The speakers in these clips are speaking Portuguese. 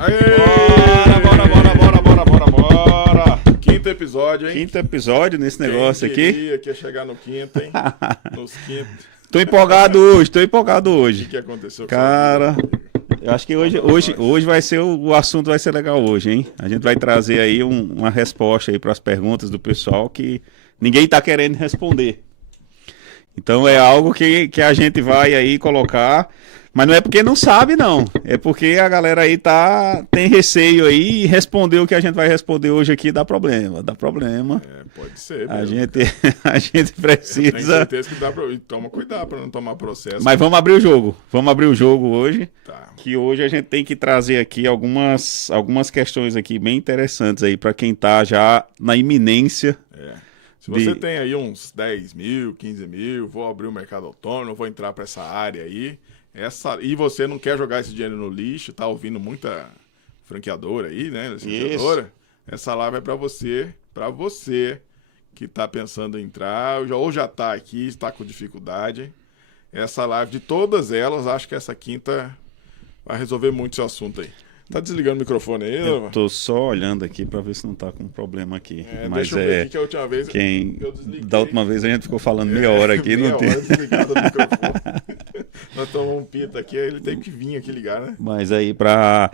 Aê! Bora! Quinto episódio, hein? Quinto episódio nesse negócio aqui. Quem diria que ia chegar no quinto, hein? Nos quintos. Tô empolgado hoje. O que aconteceu com Cara, sua vida? eu acho que hoje vai ser o assunto vai ser legal hoje, hein? A gente vai trazer aí uma resposta aí para as perguntas do pessoal que ninguém tá querendo responder. Então é algo que a gente vai aí colocar, mas não é porque não sabe, não. É porque a galera aí tem receio aí e responder o que a gente vai responder hoje aqui dá problema. Pode ser. A mesmo. gente Tenho precisa... certeza que dá pra... E toma cuidado pra não tomar processo. Mas vamos abrir o jogo. Vamos abrir o jogo hoje. Tá. Que hoje a gente tem que trazer aqui algumas questões aqui bem interessantes aí para quem tá já na iminência. Se você tem aí uns 10 mil, 15 mil, vou abrir o mercado autônomo, vou entrar para essa área aí, e você não quer jogar esse dinheiro no lixo, tá ouvindo muita franqueadora aí, né? Licenciadora, essa live é para você que tá pensando em entrar, ou já tá aqui, está com dificuldade. Essa live, de todas elas, acho que essa quinta vai resolver muito seu assunto aí. Tá desligando o microfone aí, Eu tô só olhando aqui para ver se não tá com problema aqui. Mas deixa eu ver aqui que a última vez eu desliguei. Da última vez a gente ficou falando meia hora aqui. Meia hora desligado o microfone. Nós tomamos um pita aqui, aí ele tem que vir aqui ligar, né? Mas aí pra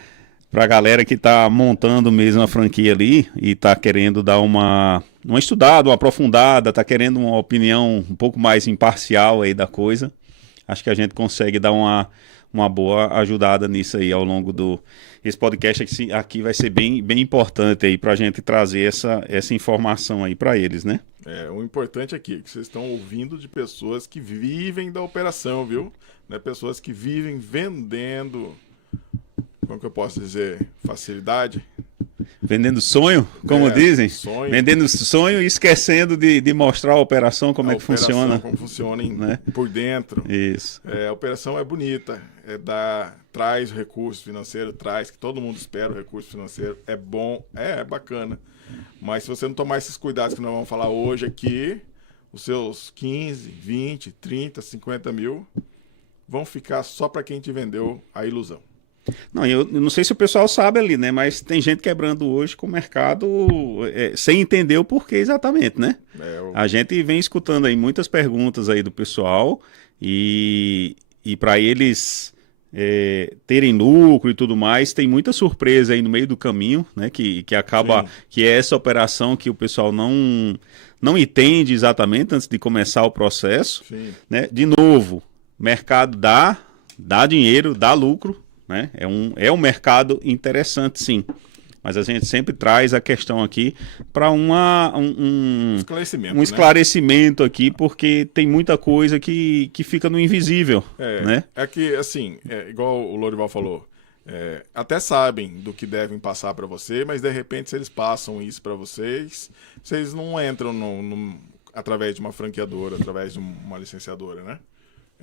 galera que tá montando mesmo a franquia ali e tá querendo dar uma estudada, uma aprofundada, tá querendo uma opinião um pouco mais imparcial aí da coisa, acho que a gente consegue dar uma boa ajudada nisso aí ao longo esse podcast aqui vai ser bem importante aí pra gente trazer essa informação aí pra eles, né? O importante aqui é que vocês estão ouvindo de pessoas que vivem da operação, viu? Não é pessoas que vivem vendendo, como que eu posso dizer, facilidade. Vendendo sonho, como dizem. Sonho. Vendendo sonho e esquecendo de mostrar a operação, como é que funciona. Como funciona né? Por dentro. Isso. A operação é bonita, traz o recurso financeiro, que todo mundo espera o recurso financeiro, é bom, é bacana. Mas se você não tomar esses cuidados que nós vamos falar hoje aqui, os seus 15, 20, 30, 50 mil vão ficar só para quem te vendeu a ilusão. Não, eu não sei se o pessoal sabe ali, né? Mas tem gente quebrando hoje com o mercado sem entender o porquê exatamente, né? A gente vem escutando aí muitas perguntas aí do pessoal e para eles terem lucro e tudo mais, tem muita surpresa aí no meio do caminho, né? Que acaba, Sim. que é essa operação que o pessoal não entende exatamente antes de começar o processo, Sim. né? De novo, mercado dá dinheiro, dá lucro, né? É um mercado interessante, sim. Mas a gente sempre traz a questão aqui para um esclarecimento aqui, porque tem muita coisa que fica no invisível. Né? É que, assim, igual o Lorival falou, até sabem do que devem passar para você, mas de repente se eles passam isso para vocês não entram através de uma franqueadora, através de uma licenciadora, né?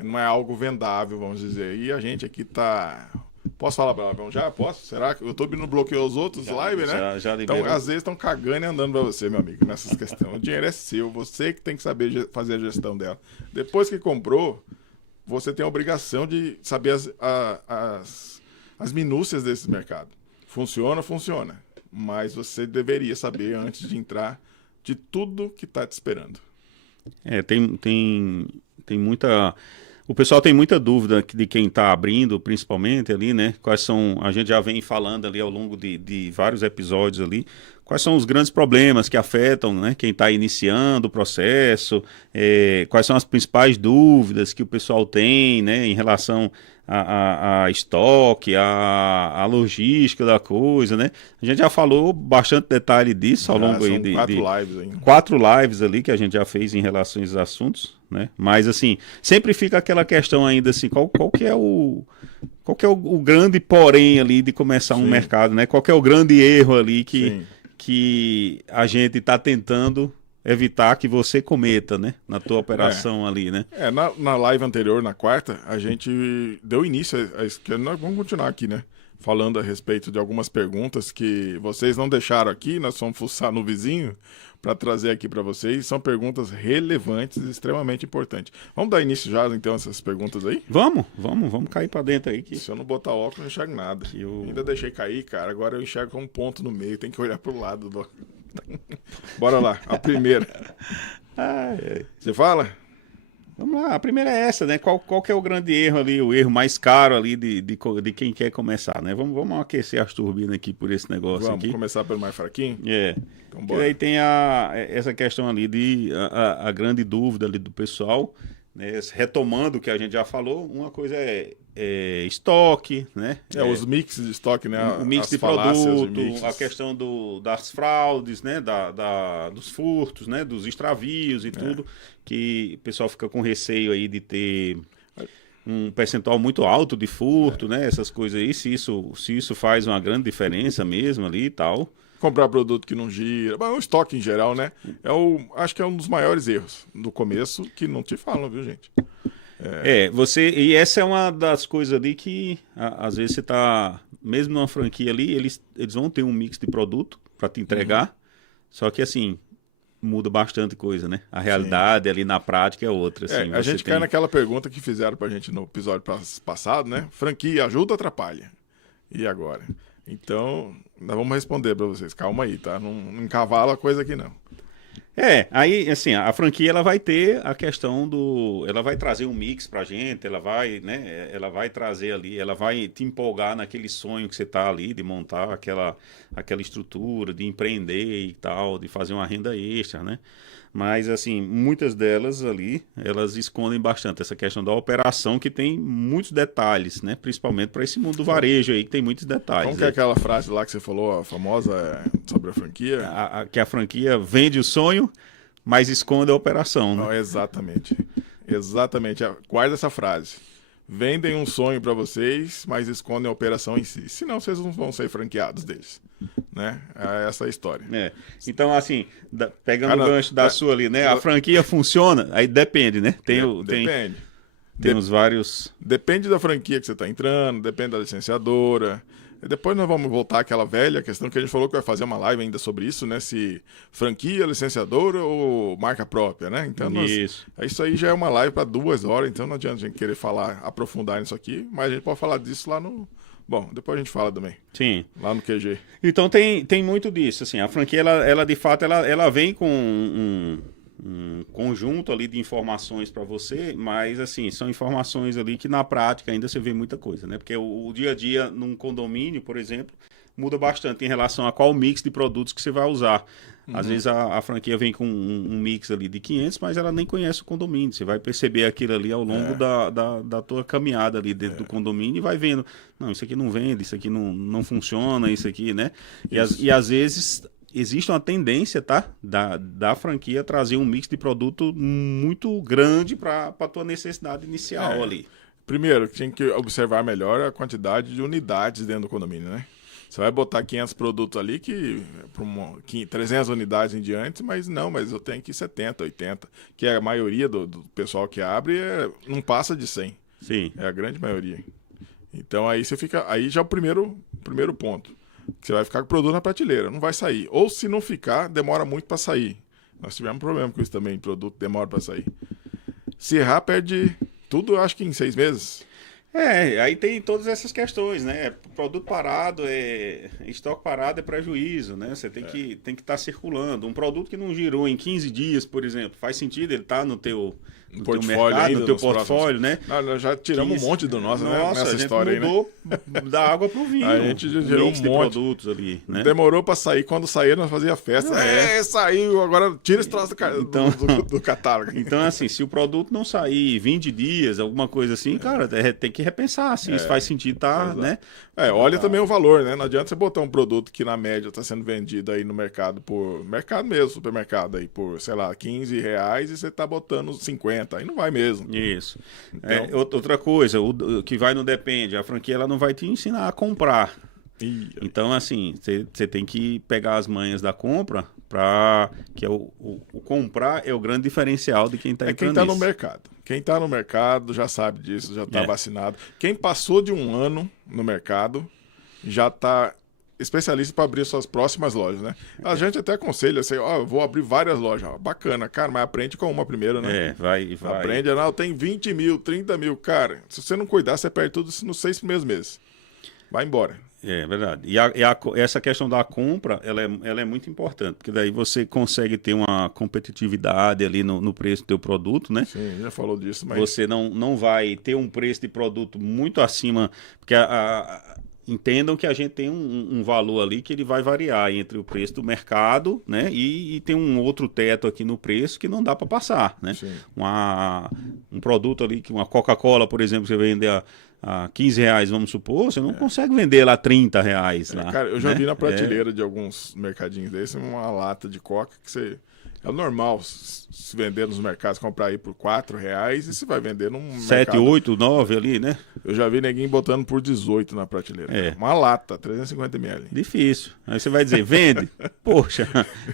Não é algo vendável, vamos dizer. E a gente aqui tá... Posso falar palavrão já? Posso? Será que o YouTube não bloqueou os outros live, né? Já então, às vezes estão cagando e andando pra você, meu amigo, nessas questões. O dinheiro é seu, você que tem que saber fazer a gestão dela. Depois que comprou, você tem a obrigação de saber as minúcias desse mercado. Funciona. Mas você deveria saber, antes de entrar, de tudo que tá te esperando. Tem muita... O pessoal tem muita dúvida de quem está abrindo, principalmente ali, né? Quais são, a gente já vem falando ali ao longo de vários episódios ali, quais são os grandes problemas que afetam, né, quem está iniciando o processo, quais são as principais dúvidas que o pessoal tem, né, em relação a estoque, a logística da coisa, né? A gente já falou bastante detalhe disso ao longo aí de 4 lives ali que a gente já fez em relação a esses assuntos, né? Mas assim, sempre fica aquela questão ainda assim, qual que é o grande porém ali de começar um mercado, né? Qual que é o grande erro ali que a gente está tentando evitar que você cometa, né? Na tua operação ali, né? Na live anterior, na quarta, a gente deu início nós vamos continuar aqui, né? falando a respeito de algumas perguntas que vocês não deixaram aqui, nós vamos fuçar no vizinho para trazer aqui para vocês. São perguntas relevantes e extremamente importantes. Vamos dar início já, então, a essas perguntas aí? Vamos cair para dentro aí. Se eu não botar óculos, eu não enxergo nada. Ainda deixei cair, cara, agora eu enxergo com um ponto no meio, tem que olhar pro lado. Bora lá, a primeira. Você fala? Vamos lá, a primeira é essa, né? Qual que é o grande erro ali, o erro mais caro ali de quem quer começar, né? Vamos aquecer as turbinas aqui por esse negócio aqui. Vamos começar pelo mais fraquinho? Então, bora. E aí tem essa questão ali a grande dúvida ali do pessoal, né? Retomando o que a gente já falou, uma coisa é estoque, né? Os mix de estoque, né? O mix de produto, a questão das fraudes, né? Dos furtos, né? Dos extravios e tudo, que o pessoal fica com receio aí de ter um percentual muito alto de furto, né? Essas coisas aí, se isso faz uma grande diferença mesmo ali e tal. Comprar produto que não gira, o estoque em geral, né? Acho que é um dos maiores erros do começo que não te falam, viu, gente? E essa é uma das coisas ali que às vezes você tá, mesmo numa franquia ali, eles vão ter um mix de produto para te entregar, só que assim, muda bastante coisa, né? A realidade ali na prática é outra. Assim, a gente cai naquela pergunta que fizeram pra gente no episódio passado, né? Franquia ajuda ou atrapalha? E agora? Então, nós vamos responder pra vocês. Calma aí, tá? Não encavala a coisa aqui, não. Aí, assim, a franquia, ela vai ter a questão ela vai trazer um mix pra gente, ela vai, né, ela vai trazer ali, ela vai te empolgar naquele sonho que você tá ali, de montar aquela estrutura, de empreender e tal, de fazer uma renda extra, né? Mas, assim, muitas delas ali, elas escondem bastante essa questão da operação, que tem muitos detalhes, né? Principalmente para esse mundo do varejo aí, que tem muitos detalhes. Como que é aquela frase lá que você falou, a famosa, sobre a franquia? Que a franquia vende o sonho, mas esconde a operação, né? Não, exatamente. Exatamente. Guarda essa frase. Vendem um sonho para vocês, mas escondem a operação em si. Senão, vocês não vão ser franqueados deles. Né? Essa é a história. Então, assim, pegando o gancho da sua ali, né? A franquia funciona? Aí depende, né? Depende. Tem os vários... Depende da franquia que você está entrando, depende da licenciadora. E depois nós vamos voltar àquela velha questão que a gente falou que vai fazer uma live ainda sobre isso, né? Se franquia, licenciadora ou marca própria, né? Então, isso aí já é uma live para 2 horas, então não adianta a gente querer aprofundar nisso aqui, mas a gente pode falar disso lá no... Bom, depois a gente fala também. Sim. Lá no QG. Então tem muito disso, assim, a franquia, ela de fato, ela vem com um conjunto ali de informações para você, mas assim, são informações ali que na prática ainda você vê muita coisa, né? Porque o dia a dia num condomínio, por exemplo, muda bastante em relação a qual mix de produtos que você vai usar. Às vezes a franquia vem com um mix ali de 500, mas ela nem conhece o condomínio. Você vai perceber aquilo ali ao longo da tua caminhada ali dentro do condomínio e vai vendo, não, isso aqui não vende, isso aqui não funciona, isso aqui, né? E às vezes existe uma tendência, tá? Da franquia trazer um mix de produto muito grande para a tua necessidade inicial ali. Primeiro, tem que observar melhor a quantidade de unidades dentro do condomínio, né? Você vai botar 500 produtos ali, 300 unidades em diante, mas eu tenho aqui 70, 80, que é a maioria do pessoal que abre não passa de 100. Sim. É a grande maioria. Então aí aí já é o primeiro ponto. Que você vai ficar com o produto na prateleira, não vai sair. Ou se não ficar, demora muito para sair. Nós tivemos um problema com isso também, produto demora para sair. Se errar, perde tudo, acho que em 6 meses. Aí tem todas essas questões, né? Produto parado, estoque parado é prejuízo, né? Você tem que estar circulando. Um produto que não girou em 15 dias, por exemplo, faz sentido ele estar no teu portfólio mercado, no teu portfólio, né? Nós já tiramos um monte do nosso, né? Nessa história aí, né? Mudou da água pro vinho. A gente gerou um monte de produtos ali, né? Demorou para sair. Quando saía, nós fazia festa. Saiu, agora tira esse troço do catálogo. Então, assim, se o produto não sair 20 dias, alguma coisa assim, cara, tem que repensar se isso faz sentido, tá, né? Olha também o valor, né? Não adianta você botar um produto que na média está sendo vendido aí no mercado mercado mesmo, supermercado aí, por, sei lá, R$15 e você tá botando 50, aí não vai mesmo. Isso. Então... outra coisa, o que vai não depende, a franquia ela não vai te ensinar a comprar. Então, assim, você tem que pegar as manhas da compra que o comprar é o grande diferencial de quem está entrando quem está no mercado. Quem está no mercado já sabe disso, já está vacinado. Quem passou de um ano no mercado já está especialista para abrir suas próximas lojas, né? A gente até aconselha assim, eu vou abrir várias lojas. Bacana, cara, mas aprende com uma primeiro, né? Vai. Aprende, tem 20 mil, 30 mil, cara. Se você não cuidar, você perde tudo nos 6 primeiros meses. Vai embora. É verdade. E essa questão da compra, ela é muito importante, porque daí você consegue ter uma competitividade ali no preço do teu produto, né? Sim, já falou disso, mas... Você não vai ter um preço de produto muito acima, porque entendam que a gente tem um valor ali que ele vai variar entre o preço do mercado, né? E tem um outro teto aqui no preço que não dá para passar, né? Um produto ali, uma Coca-Cola, por exemplo, você vende a R$15, vamos supor, você não consegue vender lá R$30 lá. Cara, eu já vi na prateleira de alguns mercadinhos desses uma lata de Coca que você... É normal se vender nos mercados, comprar aí por R$4 e você vai vender num 7, mercado... 8, 9 ali, né? Eu já vi ninguém botando por 18 na prateleira. Uma lata, 350 ml. Difícil. Aí você vai dizer, vende? Poxa,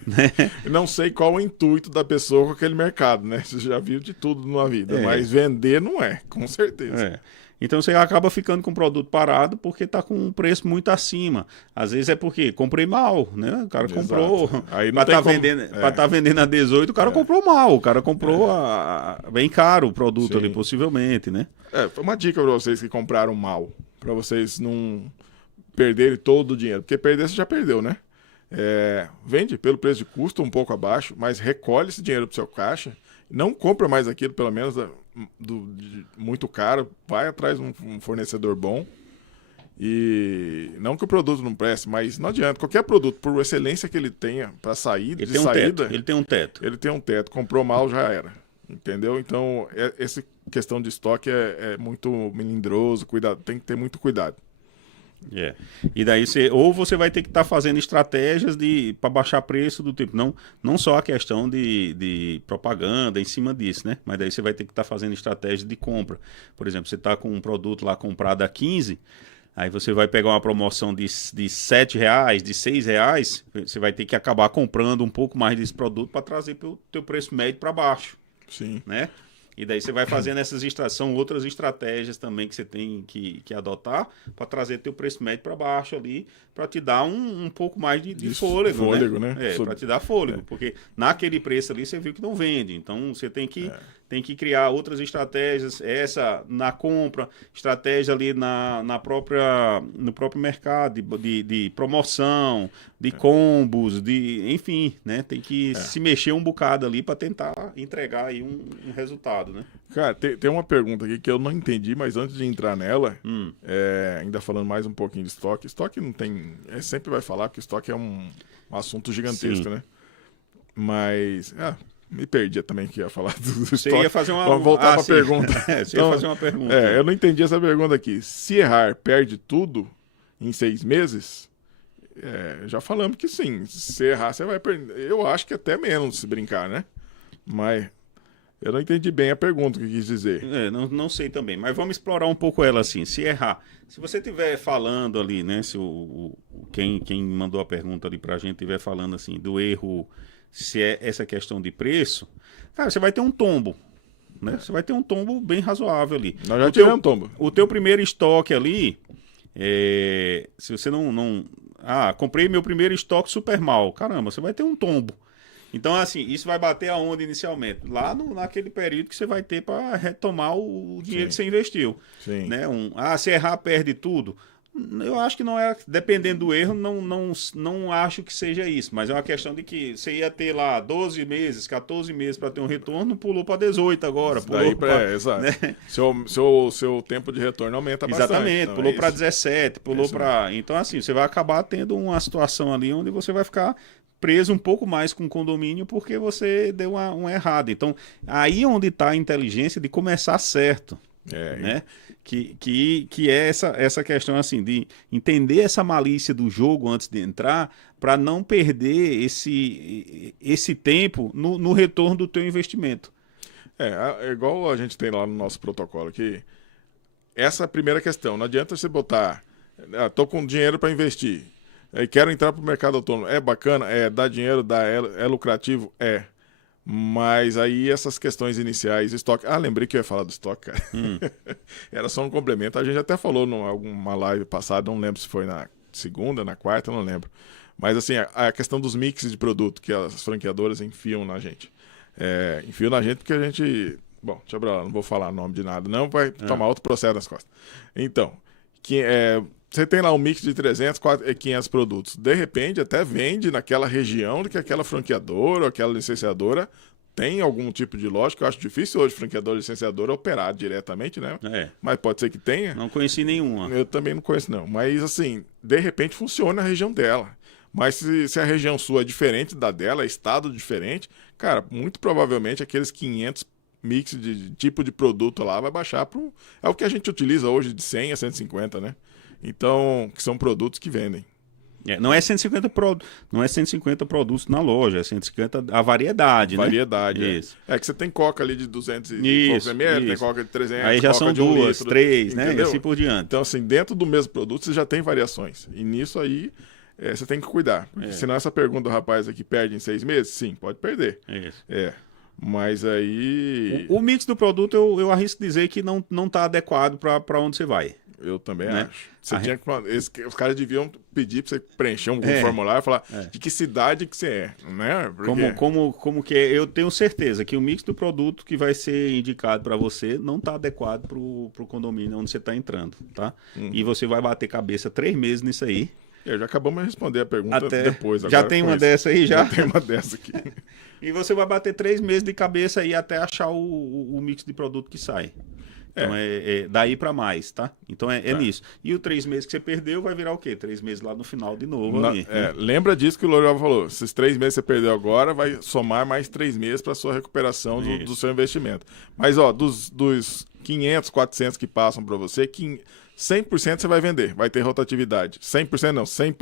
né? Eu não sei qual o intuito da pessoa com aquele mercado, né? Você já viu de tudo na vida, mas vender não é, com certeza. Então você acaba ficando com o produto parado porque está com um preço muito acima. Às vezes é porque comprei mal, né? O cara comprou aí não para estar vendendo a 18, o cara comprou mal, o cara comprou bem caro o produto ali, possivelmente, né? Foi uma dica para vocês que compraram mal, para vocês não perderem todo o dinheiro, porque perder você já perdeu, né? Vende pelo preço de custo um pouco abaixo, mas recolhe esse dinheiro para o seu caixa, não compra mais aquilo, pelo menos muito caro, vai atrás de um fornecedor bom. E não que o produto não preste, mas não adianta. Qualquer produto, por excelência que ele tenha para saída, ele tem um teto. Ele tem um teto. Comprou mal, já era. Entendeu? Então, essa questão de estoque é muito melindroso, tem que ter muito cuidado. E daí você vai ter que estar fazendo estratégias para baixar preço do tipo, não só a questão de propaganda em cima disso, né? Mas daí você vai ter que estar fazendo estratégia de compra. Por exemplo, você está com um produto lá comprado a 15, aí você vai pegar uma promoção de R$7, de R$6, você vai ter que acabar comprando um pouco mais desse produto para trazer o teu preço médio para baixo. Sim. Né? E daí você vai fazendo são outras estratégias também que você tem que adotar para trazer teu preço médio para baixo ali, para te dar um pouco mais de fôlego, né? Para te dar fôlego, porque naquele preço ali você viu que não vende, então você tem que criar outras estratégias, essa na compra, estratégia ali no próprio mercado de promoção, de combos, enfim, né? Tem que se mexer um bocado ali para tentar entregar aí um resultado, né? Cara, tem uma pergunta aqui que eu não entendi, mas antes de entrar nela, ainda falando mais um pouquinho de estoque. Estoque não tem... sempre vai falar, porque estoque é um assunto gigantesco, né? Mas... me perdi também que ia falar do estoque. Você ia fazer uma... Vamos voltar para a pergunta. Você ia fazer uma pergunta. Eu não entendi essa pergunta aqui. Se errar, perde tudo em 6 meses? Já falamos que sim. Se errar, você vai perder. Eu acho que até menos se brincar, né? Mas... eu não entendi bem a pergunta que quis dizer. Não sei também, mas vamos explorar um pouco ela assim. Se errar, se você estiver falando ali, né? Se quem mandou a pergunta ali pra gente estiver falando assim do erro, se é essa questão de preço, cara, você vai ter um tombo, né? Você vai ter um tombo bem razoável ali. Nós já tivemos um tombo. O teu primeiro estoque ali, se você não... comprei meu primeiro estoque super mal. Caramba, você vai ter um tombo. Então, assim, isso vai bater aonde inicialmente? Lá naquele período que você vai ter para retomar o dinheiro que você investiu. Sim. Né? Se errar, perde tudo. Eu acho que não é, dependendo do erro, não acho que seja isso, mas é uma questão de que você ia ter lá 12 meses, 14 meses para ter um retorno, pulou para 18 agora. Exato. Né? Seu tempo de retorno aumenta bastante. Exatamente, então pulou para 17, pulou para... Então, assim, você vai acabar tendo uma situação ali onde você vai ficar preso um pouco mais com o condomínio porque você deu uma errada. Então, aí é onde está a inteligência de começar certo. Né? Que é essa questão assim de entender essa malícia do jogo antes de entrar para não perder esse tempo no retorno do teu investimento. É igual a gente tem lá no nosso protocolo aqui. Essa é a primeira questão. Não adianta você botar tô com dinheiro para investir e quero entrar para o mercado autônomo. É bacana? Dá dinheiro, é lucrativo? Mas aí essas questões iniciais, estoque... lembrei que eu ia falar do estoque, cara. Era só um complemento. A gente até falou em alguma live passada, não lembro se foi na segunda, na quarta, eu não lembro. Mas assim, a questão dos mixes de produto que as franqueadoras enfiam na gente. Enfiam na gente porque a gente... Bom, deixa eu ver lá, não vou falar nome de nada, não, vai tomar outro processo nas costas. Então, você tem lá um mix de 300, 500 produtos. De repente, até vende naquela região que aquela franqueadora ou aquela licenciadora tem algum tipo de lógica. Eu acho difícil hoje franqueadora e licenciadora operar diretamente, né? Mas pode ser que tenha. Não conheci nenhuma. Eu também não conheço, não. Mas, assim, de repente funciona na região dela. Mas se a região sua é diferente da dela, é estado diferente, cara, muito provavelmente aqueles 500 mix de tipo de produto lá vai baixar pro... É o que a gente utiliza hoje de 100 a 150, né? Então, que são produtos que vendem. Não é 150 produtos na loja, é 150 a variedade, né? Variedade, isso. É que você tem coca ali de 200 e poucos ml, tem coca de 300, aí já coca são de 1 duas, litro, 3, né? entendeu? E assim por diante. Então, assim, dentro do mesmo produto você já tem variações. E nisso aí, você tem que cuidar. Porque senão essa pergunta do rapaz aqui perde em 6 meses, sim, pode perder. Isso. Mas aí... O mix do produto, eu arrisco dizer que não está adequado para onde você vai. Eu também acho. Os caras deviam pedir para você preencher um formulário e falar de que cidade que você é, né? Porque... Como que é? Eu tenho certeza que o mix do produto que vai ser indicado para você não está adequado para o condomínio onde você está entrando, tá? E você vai bater cabeça 3 meses nisso aí. Já acabamos de responder a pergunta depois. Já tem uma dessa aí, já? Já tem uma dessa aqui. E você vai bater 3 meses de cabeça aí até achar o mix de produto que sai. Então daí para mais, tá? Então nisso. E o 3 meses que você perdeu vai virar o quê? 3 meses lá no final de novo. Ali, né? Lembra disso que o Lorival falou. Esses 3 meses que você perdeu agora vai somar mais 3 meses para sua recuperação do seu investimento. Mas dos 500, 400 que passam para você, 100% você vai vender, vai ter rotatividade. 100% não, 100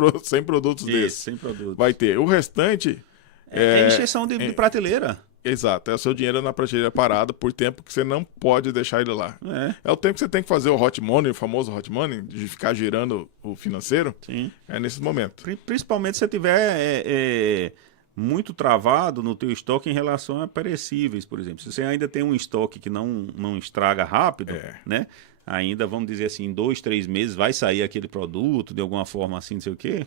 produtos desses. 100 produtos. Vai ter. O restante... É encheção de prateleira. Exato, é o seu dinheiro na prateleira parada por tempo que você não pode deixar ele lá. É o tempo que você tem que fazer o hot money, o famoso hot money, de ficar girando o financeiro. Sim. É nesse momento. Principalmente se você tiver muito travado no teu estoque em relação a perecíveis, por exemplo. Se você ainda tem um estoque que não estraga rápido, né? Ainda, vamos dizer assim, em 2, 3 meses vai sair aquele produto de alguma forma assim, não sei o quê.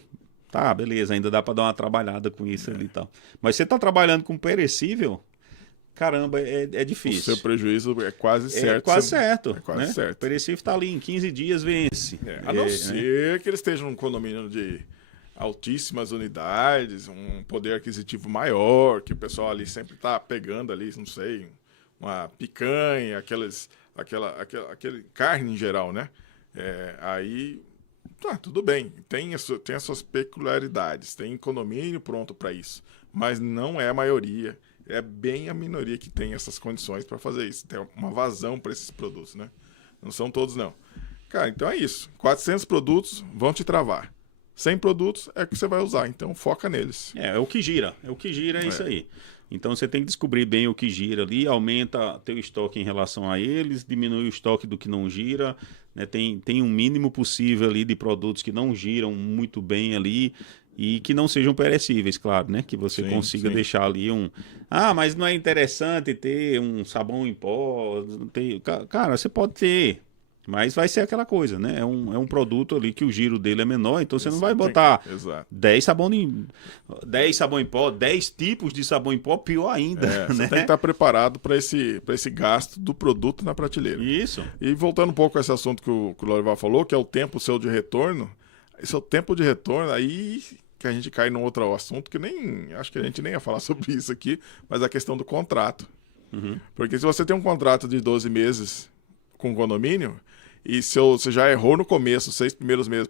Tá, beleza, ainda dá para dar uma trabalhada com isso ali e tal. Mas você tá trabalhando com perecível, caramba, é difícil. O seu prejuízo é quase certo. É quase certo. É quase né? certo. O perecível tá ali, em 15 dias vence. A não ser que eles estejam num condomínio de altíssimas unidades, um poder aquisitivo maior, que o pessoal ali sempre tá pegando ali, não sei, uma picanha, aquele carne em geral, né? Aí... tudo bem, tem as suas peculiaridades, tem condomínio pronto para isso, mas não é a maioria, é bem a minoria que tem essas condições para fazer isso, tem uma vazão para esses produtos, né? Não são todos, não. Cara, então é isso, 400 produtos vão te travar, 100 produtos é que você vai usar, então foca neles. É o que gira, é isso aí. Então você tem que descobrir bem o que gira ali, aumenta teu estoque em relação a eles, diminui o estoque do que não gira, né? Tem um mínimo possível ali de produtos que não giram muito bem ali e que não sejam perecíveis, claro, né? Que você consiga deixar ali mas não é interessante ter um sabão em pó, cara, você pode ter. Mas vai ser aquela coisa, né? É um produto ali que o giro dele é menor, então você não vai botar 10 sabão em pó, 10 tipos de sabão em pó, pior ainda. Você tem que estar preparado para esse gasto do produto na prateleira. Isso. E voltando um pouco a esse assunto que o Lorival falou, que é o tempo seu de retorno, esse é o tempo de retorno, aí que a gente cai num outro assunto, que acho que a gente nem ia falar sobre isso aqui, mas a questão do contrato. Porque se você tem um contrato de 12 meses com o condomínio, e se você já errou no começo, os 6 primeiros meses,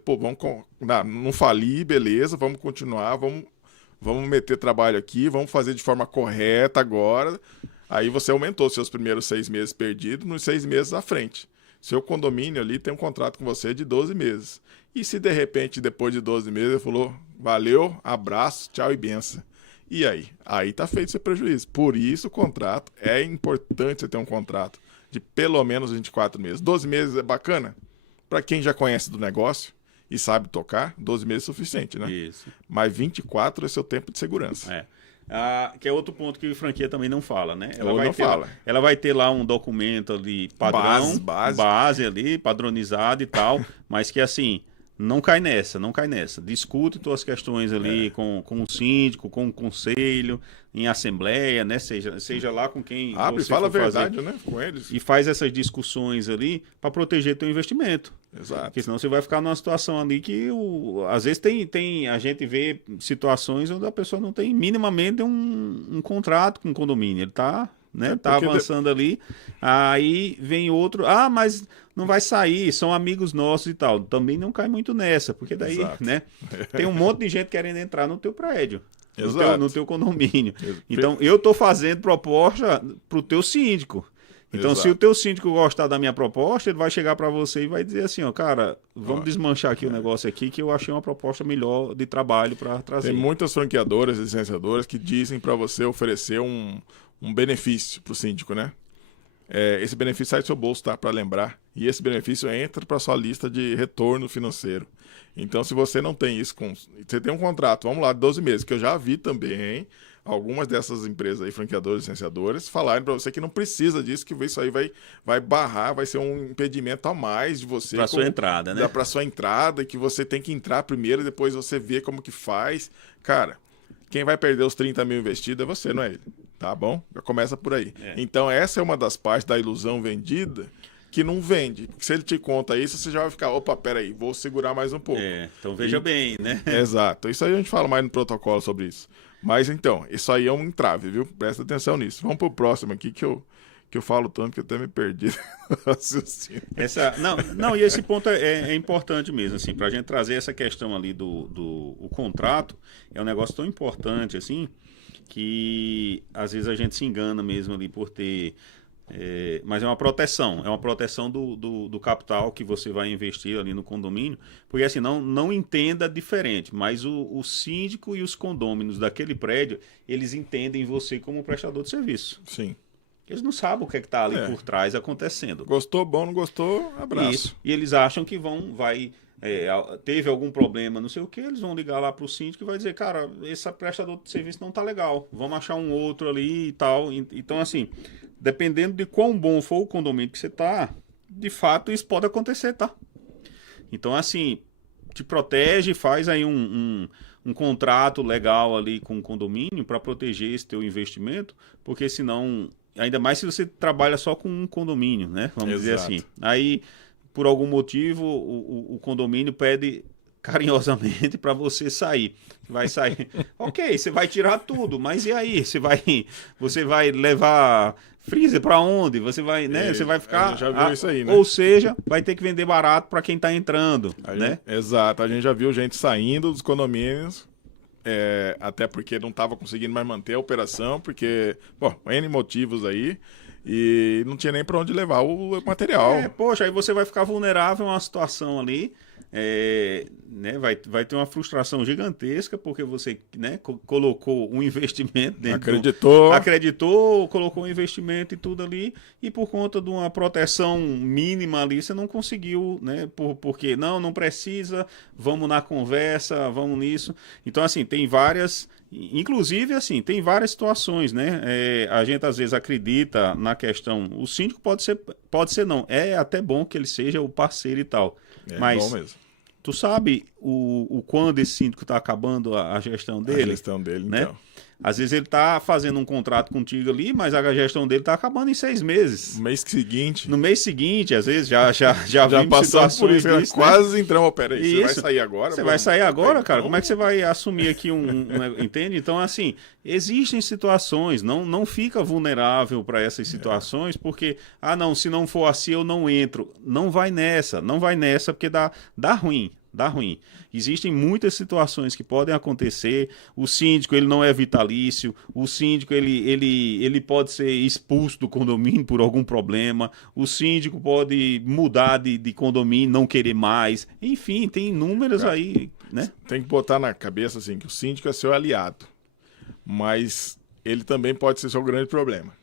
não fali, beleza, vamos continuar, vamos meter trabalho aqui, vamos fazer de forma correta agora. Aí você aumentou seus primeiros 6 meses perdidos nos 6 meses à frente. Seu condomínio ali tem um contrato com você de 12 meses. E se de repente, depois de 12 meses, ele falou, valeu, abraço, tchau e benção. E aí? Aí tá feito seu prejuízo. Por isso o contrato, é importante você ter um contrato de pelo menos 24 meses. 12 meses é bacana? Para quem já conhece do negócio e sabe tocar, 12 meses é suficiente, né? Isso. Mas 24 é seu tempo de segurança. Que é outro ponto que a franquia também não fala, né? Ela vai ter lá um documento ali padrão, base ali, padronizado e tal, mas que assim, não cai nessa, não cai nessa. Discute tuas questões ali com o síndico, com o conselho, em assembleia, né? Seja lá com quem Abre, você fala a for fazer. verdade, né? Com eles. E faz essas discussões ali para proteger teu investimento. Exato. Porque senão você vai ficar numa situação ali que às vezes a gente vê situações onde a pessoa não tem minimamente um contrato com o condomínio. Ele tá avançando ali, aí vem outro, mas não vai sair, são amigos nossos e tal. Também não cai muito nessa, porque daí, Exato. né, tem um monte de gente querendo entrar no teu prédio, no teu condomínio. Então, eu tô fazendo proposta pro teu síndico. Então, se o teu síndico gostar da minha proposta, ele vai chegar para você e vai dizer assim, ó, cara, vamos desmanchar aqui o negócio aqui, que eu achei uma proposta melhor de trabalho para trazer. Tem muitas franqueadoras e licenciadoras que dizem para você oferecer um benefício para o síndico, né? Esse benefício sai do seu bolso, tá? Para lembrar. E esse benefício entra para sua lista de retorno financeiro. Então, se você não tem isso, você tem um contrato, vamos lá, de 12 meses, que eu já vi também, algumas dessas empresas aí, franqueadoras, licenciadoras, falarem para você que não precisa disso, que isso aí vai barrar, vai ser um impedimento a mais de você. Para sua entrada, né? Para sua entrada, que você tem que entrar primeiro, depois você vê como que faz. Cara, quem vai perder os 30 mil investidos é você, não é ele. Tá bom? Já começa por aí. Então, essa é uma das partes da ilusão vendida que não vende. Se ele te conta isso, você já vai ficar, opa, peraí, vou segurar mais um pouco. Então veja bem, né? Exato. Isso aí a gente fala mais no protocolo sobre isso. Mas então, isso aí é um entrave, viu? Presta atenção nisso. Vamos pro próximo aqui que eu falo tanto que eu até me perdi. E esse ponto é importante mesmo, assim, pra gente trazer essa questão ali o contrato, é um negócio tão importante, assim, que às vezes a gente se engana mesmo ali por ter... mas é uma proteção do capital que você vai investir ali no condomínio, porque assim, não entenda diferente, mas o síndico e os condôminos daquele prédio, eles entendem você como prestador de serviço. Sim. Eles não sabem o que está ali por trás acontecendo. Gostou, bom, não gostou, abraço. Isso. E eles acham que teve algum problema, não sei o que, eles vão ligar lá para o síndico e vai dizer, cara, esse prestador de serviço não tá legal, vamos achar um outro ali e tal. Então, assim, dependendo de quão bom for o condomínio que você tá, de fato isso pode acontecer, tá? Então, assim, te protege, faz aí um contrato legal ali com o condomínio para proteger esse teu investimento, porque senão, ainda mais se você trabalha só com um condomínio, né? Vamos dizer assim. Aí, por algum motivo, o condomínio pede carinhosamente para você sair. Vai sair. Ok, você vai tirar tudo, mas e aí? Você vai levar freezer para onde? Você vai, né? Você vai ficar... Já viu isso aí, né? Ou seja, vai ter que vender barato para quem está entrando, né? Exato. A gente já viu gente saindo dos condomínios, até porque não estava conseguindo mais manter a operação, porque, N motivos aí, e não tinha nem para onde levar o material. Poxa, aí você vai ficar vulnerável a uma situação ali, né, vai ter uma frustração gigantesca, porque você, né, colocou um investimento dentro. Acreditou, colocou um investimento e tudo ali, e por conta de uma proteção mínima ali, você não conseguiu, né, porque não precisa, vamos na conversa, vamos nisso. Então, assim, tem várias... Inclusive, assim, tem várias situações, né? A gente às vezes acredita na questão. O síndico pode ser não. É até bom que ele seja o parceiro e tal. Mas bom mesmo. Tu sabe quando esse síndico está acabando a gestão dele? A gestão dele, né? então. Às vezes ele está fazendo um contrato contigo ali, mas a gestão dele está acabando em 6 meses. No mês seguinte, às vezes, já passamos por isso, disso, quase entramos. Peraí, você vai sair agora? Você vai sair agora, cara? Como é que você vai assumir aqui entende? Então, assim, existem situações, não fica vulnerável para essas situações, porque, não, se não for assim eu não entro. Não vai nessa, porque dá ruim. Dá ruim. Existem muitas situações que podem acontecer. O síndico, ele não é vitalício. O síndico, ele pode ser expulso do condomínio por algum problema. O síndico pode mudar de condomínio, não querer mais. Enfim, tem inúmeras aí, né? Tem que botar na cabeça, assim, que o síndico é seu aliado. Mas ele também pode ser seu grande problema.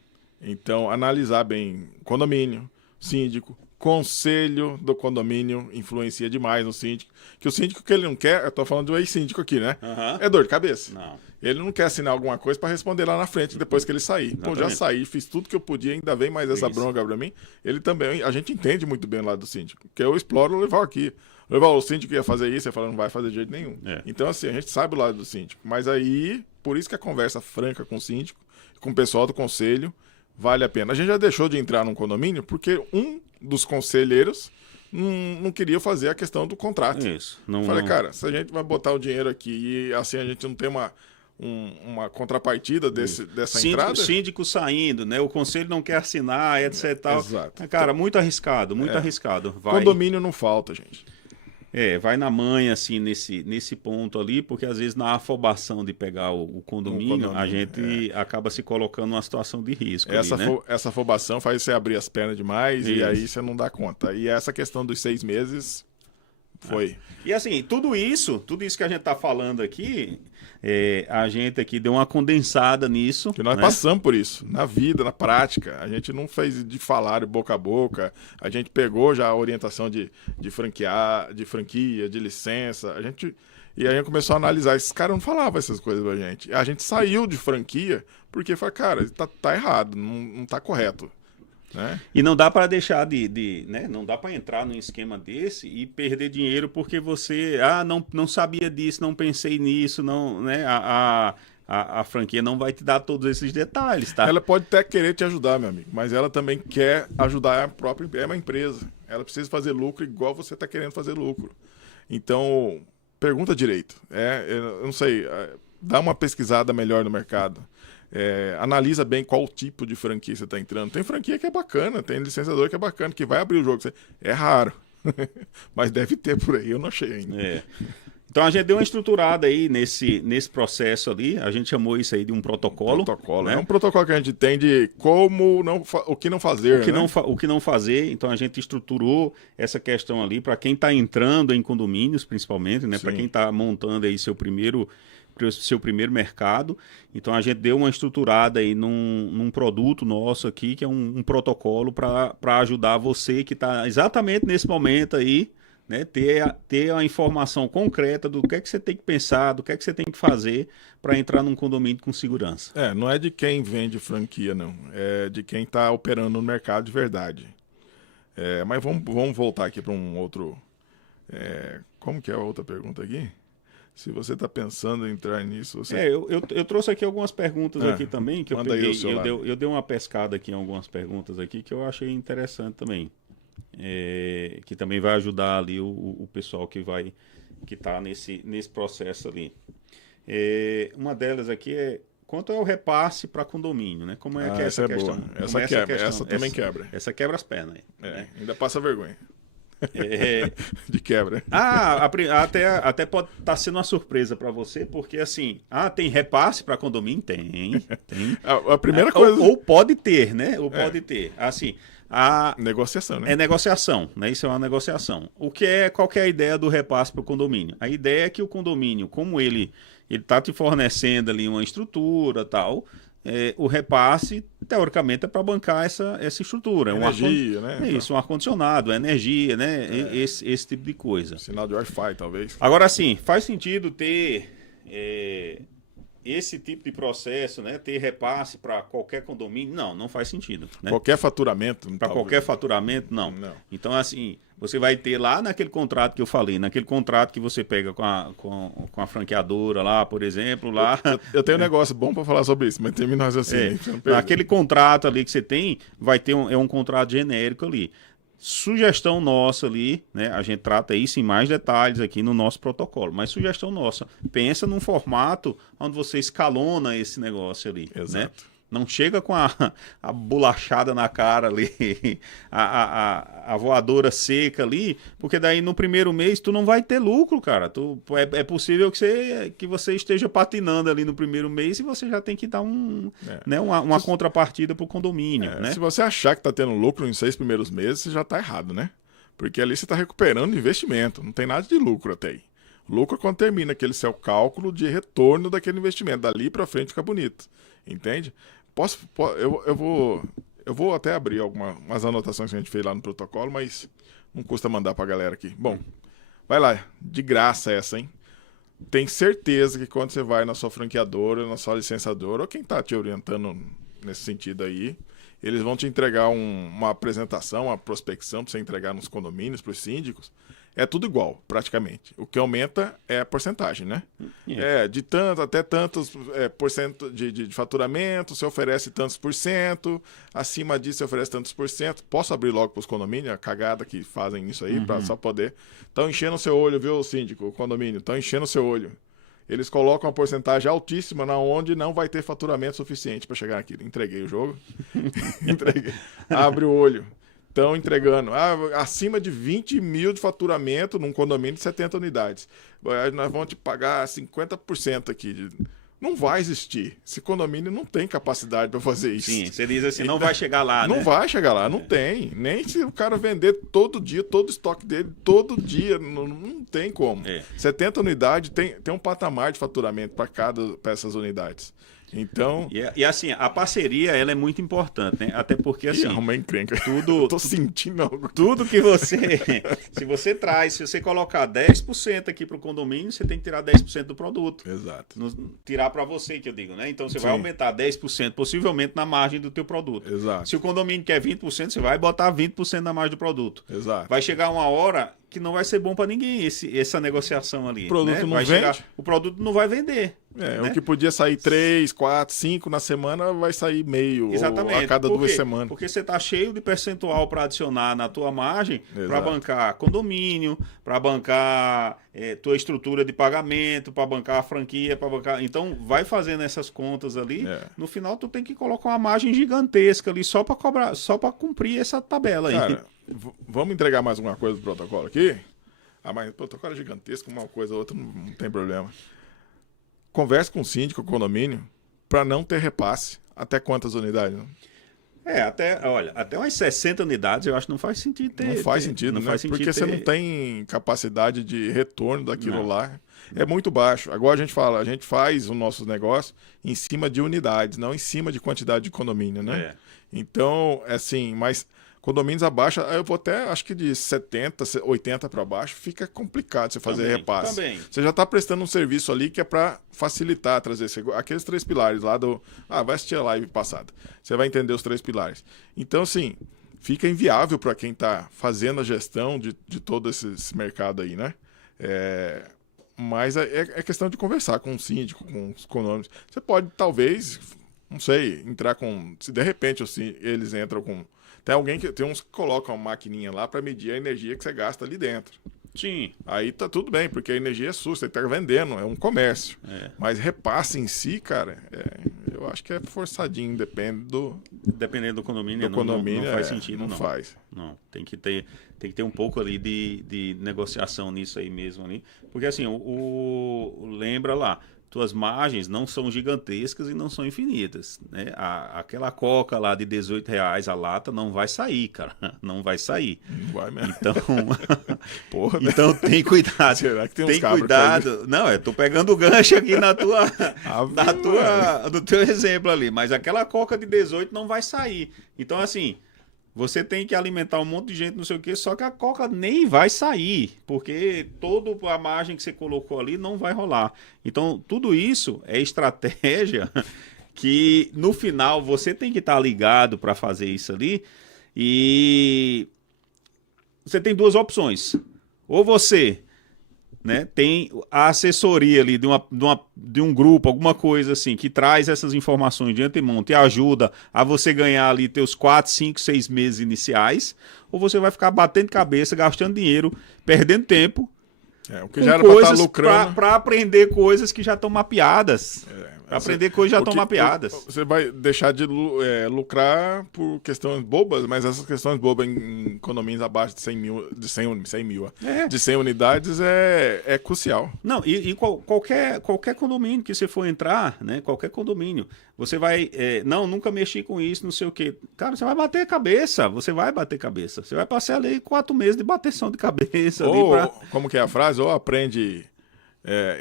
Então, analisar bem condomínio, síndico, conselho do condomínio influencia demais no síndico. Que o síndico que ele não quer, eu tô falando do ex-síndico aqui, né? É dor de cabeça. Não. Ele não quer assinar alguma coisa para responder lá na frente depois que ele sair. Pô, já saí, fiz tudo que eu podia, ainda vem mais essa bronca para mim. Ele também, a gente entende muito bem lá do síndico, que eu exploro o levar aqui. O síndico ia fazer isso, você fala, não vai fazer de jeito nenhum. Então, assim, a gente sabe o lado do síndico. Mas aí, por isso que a conversa franca com o síndico, com o pessoal do conselho, vale a pena. A gente já deixou de entrar num condomínio porque um dos conselheiros não queria fazer a questão do contrato. Isso. Falei, cara, se a gente vai botar o dinheiro aqui e assim a gente não tem uma contrapartida dessa entrada... Síndico saindo, né? O conselho não quer assinar, etc. Tal. Exato. Cara, muito arriscado, muito arriscado. Condomínio não falta, gente. Vai na manha, assim, nesse ponto ali, porque às vezes na afobação de pegar o condomínio, a gente acaba se colocando numa situação de risco. Essa afobação faz você abrir as pernas demais e aí você não dá conta. E essa questão dos 6 meses foi. E assim, tudo isso que a gente tá falando aqui, a gente aqui deu uma condensada nisso. Que nós passamos por isso, na vida, na prática. A gente não fez de falar boca a boca. A gente pegou já a orientação de franquia, de licença. E aí a gente começou a analisar. Esses caras não falavam essas coisas pra gente. A gente saiu de franquia porque falou, cara, tá errado, não tá correto. Né? E não dá para deixar né? Não dá para entrar num esquema desse e perder dinheiro porque você não sabia disso, não pensei nisso, não, né? A franquia não vai te dar todos esses detalhes, tá? Ela pode até querer te ajudar, meu amigo, mas ela também quer ajudar a própria uma empresa. Ela precisa fazer lucro igual você está querendo fazer lucro. Então, pergunta direito. Eu não sei, dá uma pesquisada melhor no mercado. Analisa bem qual tipo de franquia você está entrando. Tem franquia que é bacana, tem licenciador que é bacana, que vai abrir o jogo. É raro, mas deve ter por aí, eu não achei ainda. Então a gente deu uma estruturada aí nesse processo ali, a gente chamou isso aí de um protocolo. Né? É um protocolo que a gente tem de o que não fazer. O que não fazer, então a gente estruturou essa questão ali para quem está entrando em condomínios, principalmente, né? Para quem está montando aí seu primeiro mercado. Então a gente deu uma estruturada aí num produto nosso aqui, que é um protocolo para ajudar você que está exatamente nesse momento aí, né, ter a informação concreta do que é que você tem que pensar, do que é que você tem que fazer para entrar num condomínio com segurança. Não é de quem vende franquia, não. É de quem está operando no mercado de verdade. Mas vamos voltar aqui para um outro... como que é a outra pergunta aqui? Se você está pensando em entrar nisso... Eu trouxe aqui algumas perguntas aqui também, que eu peguei. Eu dei uma pescada aqui em algumas perguntas aqui que eu achei interessante também. Que também vai ajudar ali o pessoal que está nesse processo ali. Uma delas aqui quanto é o repasse para condomínio, né? Como é que é essa questão? Boa. Essa também quebra. Essa quebra as pernas. Né? Ainda passa vergonha. De quebra. Até pode estar sendo uma surpresa para você, porque assim, tem repasse para condomínio? Tem. A primeira coisa... Ou pode ter, né? Ou pode ter. Assim, negociação, né? É negociação, né? Isso é uma negociação. Qual que é a ideia do repasse para o condomínio? A ideia é que o condomínio, como ele está te fornecendo ali uma estrutura tal, o repasse, teoricamente, é para bancar essa estrutura. Energia, né? Isso, um ar-condicionado, energia, né? Esse tipo de coisa. Sinal de Wi-Fi, talvez. Agora, sim, faz sentido ter esse tipo de processo, né? Ter repasse para qualquer condomínio? Não faz sentido. Né? Qualquer faturamento? Para qualquer faturamento, não. Então, assim, você vai ter lá naquele contrato que eu falei, naquele contrato que você pega com a franqueadora lá, por exemplo, lá... Eu tenho um negócio bom para falar sobre isso, mas termina assim. Naquele contrato ali que você tem, vai ter um contrato genérico ali. Sugestão nossa ali, né? A gente trata isso em mais detalhes aqui no nosso protocolo, mas sugestão nossa, pensa num formato onde você escalona esse negócio ali. Exato. Né? Não chega com a bolachada na cara ali, a voadora seca ali, porque daí no primeiro mês tu não vai ter lucro, cara. É possível que você esteja patinando ali no primeiro mês e você já tem que dar uma contrapartida pro condomínio. Né? Se você achar que tá tendo lucro em 6 primeiros meses, você já tá errado, né? Porque ali você tá recuperando investimento, não tem nada de lucro até aí. Lucro é quando termina aquele seu cálculo de retorno daquele investimento. Dali para frente fica bonito, entende? Eu vou até abrir umas anotações que a gente fez lá no protocolo, mas não custa mandar para a galera aqui. Bom, vai lá, de graça essa, hein? Tem certeza que quando você vai na sua franqueadora, na sua licenciadora, ou quem está te orientando nesse sentido aí, eles vão te entregar uma apresentação, uma prospecção para você entregar nos condomínios, para os síndicos. é tudo igual, praticamente. O que aumenta é a porcentagem, né? De tanto até tantos por cento de faturamento, você oferece tantos por cento, acima disso você oferece tantos por cento. Posso abrir logo para os condomínios, a cagada que fazem isso aí, para só poder. Estão enchendo o seu olho, viu, síndico, o condomínio? Estão enchendo o seu olho. Eles colocam uma porcentagem altíssima na onde não vai ter faturamento suficiente para chegar naquilo. Entreguei o jogo. Entreguei. Abre o olho. Estão entregando. Acima de 20 mil de faturamento num condomínio de 70 unidades. Nós vamos te pagar 50% aqui. Não vai existir. Esse condomínio não tem capacidade para fazer isso. Sim, você diz assim, não vai chegar lá, né? Não vai chegar lá, não tem. Nem se o cara vender todo dia, todo o estoque dele, todo dia, não tem como. 70 unidades tem um patamar de faturamento para essas unidades. Então... E assim, a parceria, ela é muito importante, né? Até porque, assim... Arruma encrenca. Tudo... Tô sentindo algo. Tudo que você... se você colocar 10% aqui para o condomínio, você tem que tirar 10% do produto. Exato. Tirar para você, que eu digo, né? Então, você vai aumentar 10%, possivelmente, na margem do teu produto. Exato. Se o condomínio quer 20%, você vai botar 20% na margem do produto. Exato. Vai chegar uma hora que não vai ser bom para ninguém essa negociação ali. O produto né? não vende? O produto não vai vender. Né? O que podia sair 3, 4, 5 na semana vai sair meio. Exatamente. Ou a cada 2 semanas. Porque você está cheio de percentual para adicionar na tua margem para bancar condomínio, para bancar tua estrutura de pagamento, para bancar a franquia, para bancar. Então, vai fazendo essas contas ali. No final, tu tem que colocar uma margem gigantesca ali só para cobrar, só para cumprir essa tabela aí. Cara, vamos entregar mais alguma coisa do protocolo aqui? Mas o protocolo é gigantesco, uma coisa ou outra não tem problema. Converse com o síndico, com o condomínio, para não ter repasse. Até quantas unidades? Até umas 60 unidades eu acho que não faz sentido ter. Não faz sentido, não né? Faz sentido porque ter... você não tem capacidade de retorno daquilo lá. É muito baixo. Agora a gente faz o nosso negócio em cima de unidades, não em cima de quantidade de condomínio, né? Então, assim, mas condomínios abaixo, eu vou até, acho que de 70, 80 para baixo, fica complicado você fazer repasse. Também. Você já está prestando um serviço ali que é para facilitar, trazer aqueles 3 pilares lá do... vai assistir a live passada. Você vai entender os 3 pilares. Então, assim, fica inviável para quem está fazendo a gestão de todo esse mercado aí, né? Mas é questão de conversar com o síndico, com os condomínios. Você pode, talvez, não sei, entrar com... Se de repente eles entram com... Tem uns que colocam uma maquininha lá para medir a energia que você gasta ali dentro. Sim. Aí tá tudo bem, porque a energia é sua, você tá vendendo, é um comércio. Mas repasse em si, cara, eu acho que é forçadinho, dependendo do condomínio, não faz sentido, não. Faz. Não, tem que ter um pouco ali de negociação nisso aí mesmo ali. Porque assim, lembra lá, tuas margens não são gigantescas e não são infinitas, né? Aquela coca lá de R$18 a lata não vai sair, cara. Não vai sair. Não vai mesmo. Então, porra, né? Então tem cuidado. Será que tem uns cuidado. Não, eu tô pegando o gancho aqui no teu exemplo ali. Mas aquela coca de 18 não vai sair. Então, assim... Você tem que alimentar um monte de gente, não sei o quê, só que a coca nem vai sair, porque toda a margem que você colocou ali não vai rolar. Então, tudo isso é estratégia que, no final, você tem que estar ligado para fazer isso ali. E você tem 2 opções. Ou você... né, tem a assessoria ali de um grupo, alguma coisa assim, que traz essas informações de antemão, te ajuda a você ganhar ali teus 4, 5, 6 meses iniciais, ou você vai ficar batendo cabeça, gastando dinheiro, perdendo tempo, o que já era para estar lucrando, para aprender coisas que já estão mapeadas. Aprender coisas já estão mapeadas. Você vai deixar de lucrar por questões bobas, mas essas questões bobas em condomínios abaixo de 100 mil, de 100 unidades é crucial. Não, e qualquer condomínio que você for entrar, né? Qualquer condomínio, você vai... nunca mexi com isso, não sei o quê. Cara, você vai bater cabeça. Você vai bater cabeça. Você vai passar ali 4 meses de bateção de cabeça. Como que é a frase? Ou aprende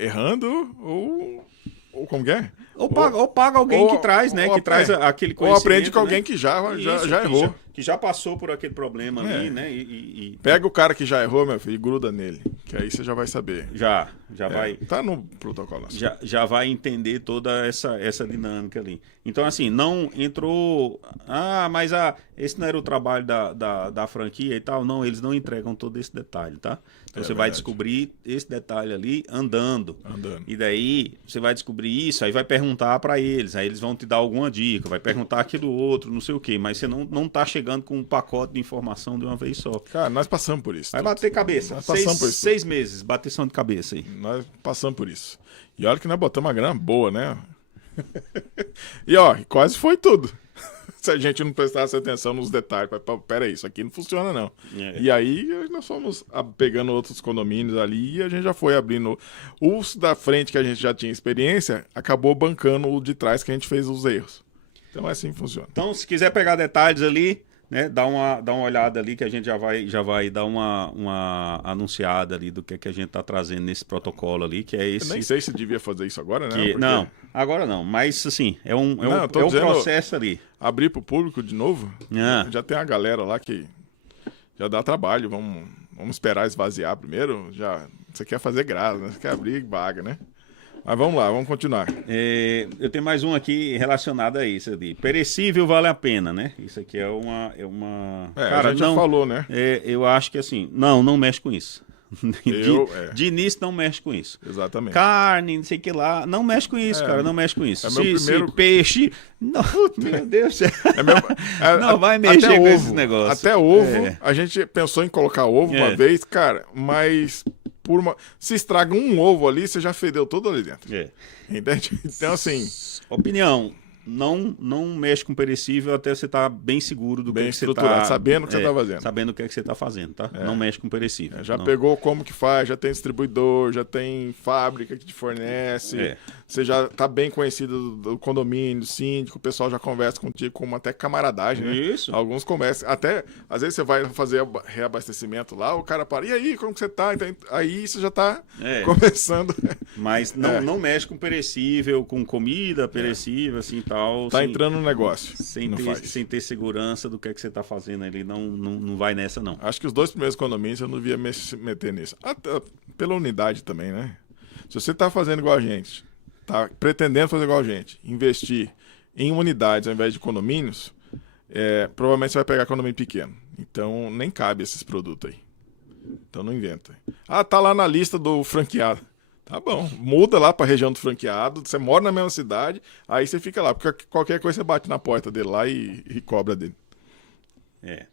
errando, ou como que é? Ou paga alguém que traz, né? Que traz aquele conhecimento. Ou aprende com alguém que já errou. Que já passou por aquele problema ali, né? Pega o cara que já errou, meu filho, e gruda nele. Que aí você já vai saber. Já. Já vai... Tá no protocolo. Já vai entender toda essa dinâmica ali. Então, assim, não entrou... mas esse não era o trabalho da franquia e tal. Não, eles não entregam todo esse detalhe, tá? Então, você vai descobrir esse detalhe ali andando. E daí, você vai descobrir isso, aí vai perguntar para eles. Aí eles vão te dar alguma dica, vai perguntar aquilo outro, não sei o quê. Mas você não tá chegando com um pacote de informação de uma vez só. Cara, nós passamos por isso. Vai bater cabeça. Nós passamos por isso. 6 meses, bateção de cabeça aí. Nós passamos por isso. E olha que nós botamos uma grana boa, né? E ó, quase foi tudo. Se a gente não prestasse atenção nos detalhes, peraí, isso aqui não funciona não. E aí nós fomos pegando outros condomínios ali e a gente já foi abrindo. Os da frente que a gente já tinha experiência, acabou bancando o de trás que a gente fez os erros. Então é assim que funciona. Então, se quiser pegar detalhes ali, né, dá uma olhada ali que a gente já vai dar uma anunciada ali do que a gente está trazendo nesse protocolo ali, que é esse... Eu nem sei se devia fazer isso agora, né? Porque... Não, agora não, mas assim, é um processo ali. Abrir para o público de novo, já tem a galera lá que já dá trabalho, vamos esperar esvaziar primeiro, você quer fazer graça, né? Você quer abrir vaga, né? Mas vamos lá, vamos continuar. Eu tenho mais um aqui relacionado a isso ali. Perecível vale a pena, né? Isso aqui é uma... Cara, a gente já falou, né? Eu acho que assim, não mexe com isso. De início não mexe com isso. Exatamente. Carne, não sei o que lá, não mexe com isso, cara, não mexe com isso. Primeiro... Peixe, não, meu Deus. Não vai mexer com esses negócios. Até ovo, a gente pensou em colocar ovo uma vez, cara, mas... Se estraga um ovo ali, você já fedeu todo ali dentro. Entende? Então, assim... Opinião. Não mexe com perecível até você estar bem seguro do que você está... sabendo o que você está fazendo. Sabendo o que você está fazendo, tá? Não mexe com perecível. Pegou como que faz, já tem distribuidor, já tem fábrica que te fornece. Você já está bem conhecido do condomínio, do síndico, o pessoal já conversa contigo como até camaradagem, né? Isso. Alguns conversam. Até, às vezes você vai fazer reabastecimento lá, o cara para, e aí, como que você tá? Então, aí você já está começando. Mas não mexe com perecível, com comida perecível, assim, tal. Tá entrando no negócio. Sem ter segurança do que você tá fazendo ali, não vai nessa, não. Acho que os 2 primeiros condomínios eu não devia meter nisso. Até pela unidade também, né? Se você tá fazendo igual a gente, tá pretendendo fazer igual a gente, investir em unidades ao invés de condomínios, provavelmente você vai pegar condomínio pequeno. Então nem cabe esses produtos aí. Então não inventa. Tá lá na lista do franqueado. Tá bom, muda lá para a região do franqueado, você mora na mesma cidade, aí você fica lá, porque qualquer coisa você bate na porta dele lá e cobra dele.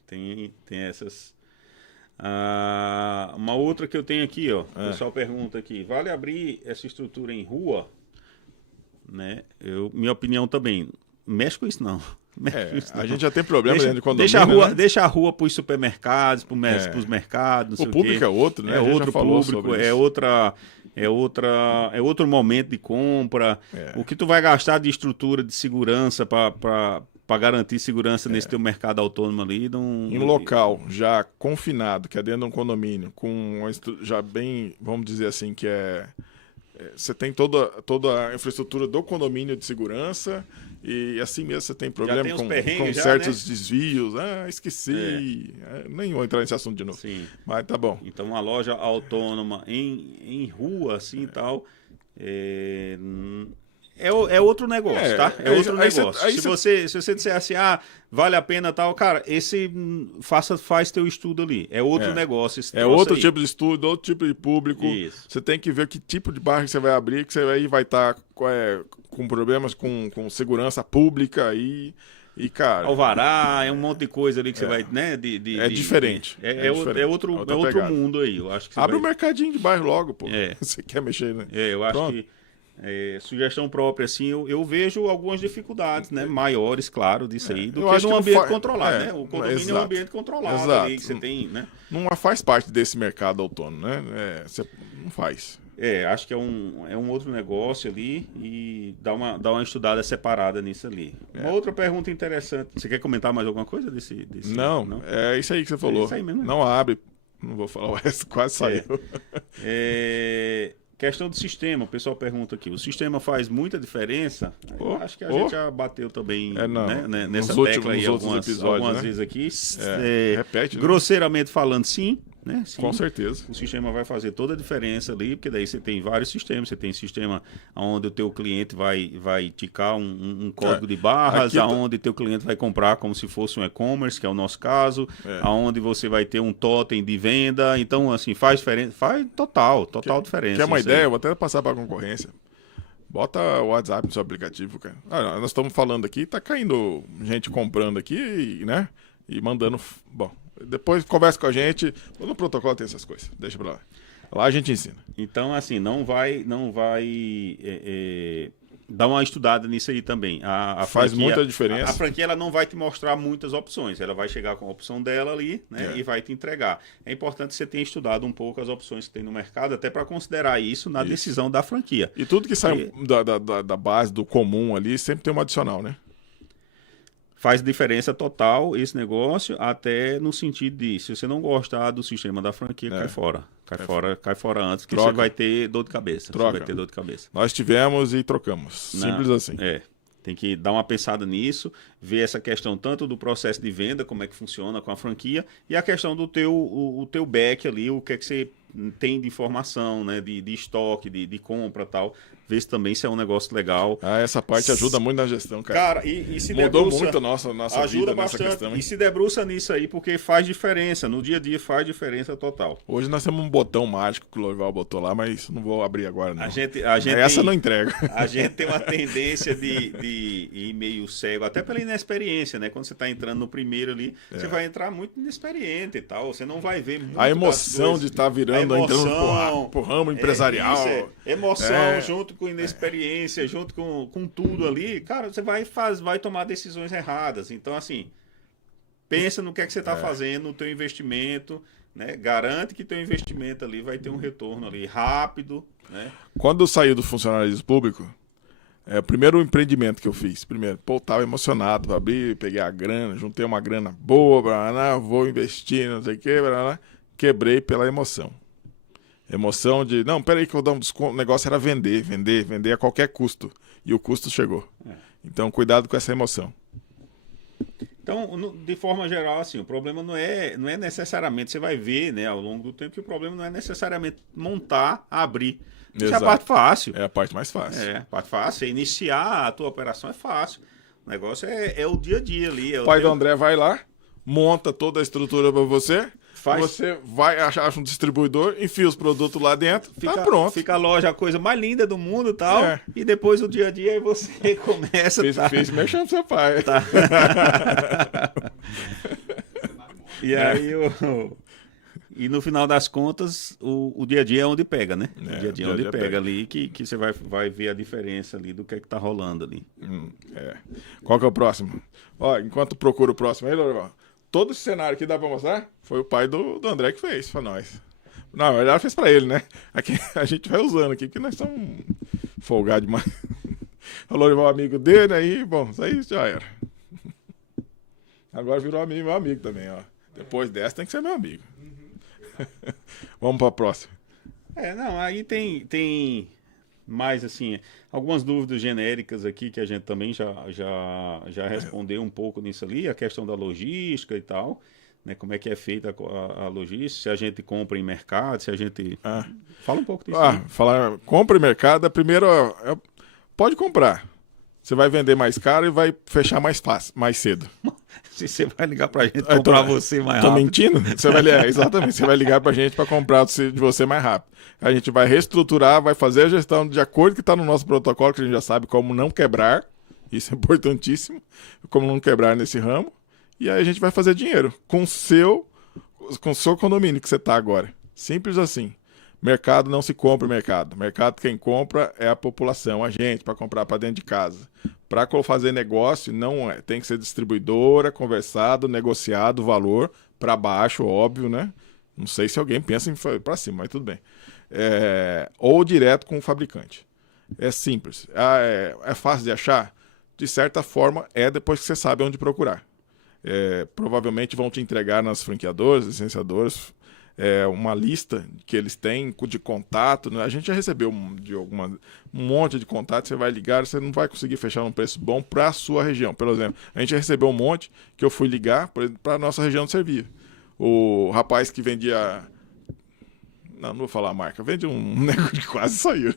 Tem essas... uma outra que eu tenho aqui, ó, o pessoal pergunta aqui, vale abrir essa estrutura em rua? Né? Minha opinião também, mexe com isso não. A gente já tem problema dentro de condomínio. Deixa a rua para os supermercados, para os mercados. O público é outro, né? É outro público, é outro momento de compra. O que tu vai gastar de estrutura de segurança para garantir segurança nesse teu mercado autônomo ali? Em um local já confinado, que é dentro de um condomínio, com já bem, vamos dizer assim, que você tem toda a infraestrutura do condomínio de segurança e assim mesmo você tem problema com certos desvios. Esqueci. Nem vou entrar nesse assunto de novo. Sim. Mas tá bom. Então, uma loja autônoma em rua, assim e tal, é outro negócio, tá? É outro negócio. Se você disser assim, vale a pena tal, cara, faz teu estudo ali. É outro negócio. É outro tipo de estudo, outro tipo de público. Isso. Você tem que ver que tipo de bairro você vai abrir, que você vai estar com problemas com segurança pública e cara... Alvará, um monte de coisa ali que você vai, né? Diferente. É outro mundo aí, eu acho que abre um mercadinho de bairro logo, pô. Você quer mexer, né? Eu acho que... sugestão própria, assim, eu vejo algumas dificuldades, né, maiores, claro, disso aí, do que num ambiente controlado, né? O condomínio é um ambiente controlado ali, que você tem, né? Não faz parte desse mercado autônomo, né? Você não faz. Acho que é um outro negócio ali e dá uma estudada separada nisso ali. Uma outra pergunta interessante. Você quer comentar mais alguma coisa desse? Não, é isso aí que você falou. É isso aí mesmo. Não abre, não vou falar o resto, quase saiu. Questão do sistema, o pessoal pergunta aqui. O sistema faz muita diferença? Acho que a gente já bateu também nessa tecla aí algumas vezes aqui. Repete, grosseiramente falando, sim. né? Sim, com certeza. O sistema vai fazer toda a diferença ali, porque daí você tem vários sistemas. Você tem sistema onde o teu cliente vai ticar um código de barras, aonde o teu cliente vai comprar como se fosse um e-commerce, que é o nosso caso, aonde você vai ter um totem de venda. Então, assim, faz diferença, faz total diferença. Quer uma ideia? Eu vou até passar para a concorrência. Bota o WhatsApp no seu aplicativo, cara. Nós estamos falando aqui, tá caindo gente comprando aqui, né? E mandando... Bom, depois conversa com a gente. No protocolo tem essas coisas. Deixa pra lá. Lá a gente ensina. Então, assim, não vai dar uma estudada nisso aí também. A Faz franquia, muita diferença. A franquia ela não vai te mostrar muitas opções. Ela vai chegar com a opção dela ali, né? E vai te entregar. É importante que você tenha estudado um pouco as opções que tem no mercado, até para considerar isso na decisão da franquia. E tudo que sai da base, do comum ali, sempre tem um adicional, né? Faz diferença total esse negócio, até no sentido de, se você não gostar do sistema da franquia, cai fora. Cai fora antes, que você vai ter dor de cabeça. Você vai ter dor de cabeça. Nós tivemos e trocamos. Simples assim. Tem que dar uma pensada nisso, ver essa questão tanto do processo de venda, como é que funciona com a franquia, e a questão do teu back ali, o que é que você tem de informação, né, de estoque, de compra e tal. Ver se também se é um negócio legal. Essa parte ajuda muito na gestão, cara. Cara, e se mudou debruça, muito a nossa ajuda vida bastante, nessa questão. E se debruça nisso aí, porque faz diferença. No dia a dia faz diferença total. Hoje nós temos um botão mágico que o Lorival botou lá, mas não vou abrir agora, não. Essa não entrega. A gente tem uma tendência de ir meio cego, até pela inexperiência, né? Quando você está entrando no primeiro ali, você vai entrar muito inexperiente e tal. Você não vai ver muito. A emoção de estar virando, entrando pro ramo empresarial. Emoção junto com inexperiência, junto com tudo ali, cara, você vai tomar decisões erradas. Então, assim, pensa no que é que você está fazendo, no teu investimento, né? Garante que teu investimento ali vai ter um retorno ali rápido, né? Quando eu saí do funcionalismo público, o primeiro empreendimento que eu fiz, tava emocionado para abrir, peguei a grana, juntei uma grana boa, vou investir, não sei o que, quebrei pela emoção. Emoção de, não, peraí que eu vou dar um desconto. O negócio era vender a qualquer custo. E o custo chegou. Então, cuidado com essa emoção. Então, de forma geral, assim, o problema não é necessariamente, você vai ver, né, ao longo do tempo, que o problema não é necessariamente montar, abrir. Isso é a parte fácil. É a parte mais fácil. A parte fácil. Iniciar a tua operação é fácil. O negócio é o dia a dia ali. O pai do André vai lá, monta toda a estrutura para você. Você vai achar um distribuidor, enfia os produtos lá dentro, tá pronto. Fica a loja a coisa mais linda do mundo e tal. E depois o dia a dia aí você começa... Fiz mexendo pro seu pai. E aí E no final das contas, o dia a dia é onde pega, né? O dia a dia é onde pega ali, que você vai ver a diferença ali do que tá rolando ali. Qual que é o próximo? Ó, enquanto procura o próximo aí, Lorival, todo esse cenário aqui dá pra mostrar? Foi o pai do André que fez pra nós. Não, na verdade fez pra ele, né? Aqui a gente vai usando aqui, porque nós somos folgados demais. O Lorival amigo dele, aí, bom, isso aí já era. Agora virou meu amigo também, ó. Depois dessa tem que ser meu amigo. Vamos para a próxima. Aí tem mais, assim, algumas dúvidas genéricas aqui que a gente também já respondeu um pouco nisso ali, a questão da logística e tal, né? Como é que é feita a logística, se a gente compra em mercado, se a gente... Fala um pouco disso. Compra em mercado, primeiro, pode comprar. Você vai vender mais caro e vai fechar mais fácil, mais cedo. Se você vai ligar pra gente comprar você mais rápido. Tô mentindo? Exatamente, você vai ligar pra gente para comprar de você mais rápido. A gente vai reestruturar, vai fazer a gestão de acordo com que está no nosso protocolo, que a gente já sabe como não quebrar. Isso é importantíssimo. Como não quebrar nesse ramo. E aí a gente vai fazer dinheiro com o seu condomínio que você está agora. Simples assim. Mercado não se compra mercado. Mercado quem compra é a população, a gente, para comprar para dentro de casa. Para fazer negócio, tem que ser distribuidora, conversado, negociado o valor para baixo, óbvio, né? Não sei se alguém pensa em para cima, mas tudo bem. Ou direto com o fabricante. É simples. É fácil de achar? De certa forma, depois que você sabe onde procurar. Provavelmente vão te entregar nas franqueadoras, licenciadoras, uma lista que eles têm de contato, né? A gente já recebeu um monte de contatos, você vai ligar, você não vai conseguir fechar um preço bom para a sua região. Por exemplo, a gente recebeu um monte que eu fui ligar para a nossa região de Servia. O rapaz que vendia Não vou falar a marca. Vende um negócio que quase saiu.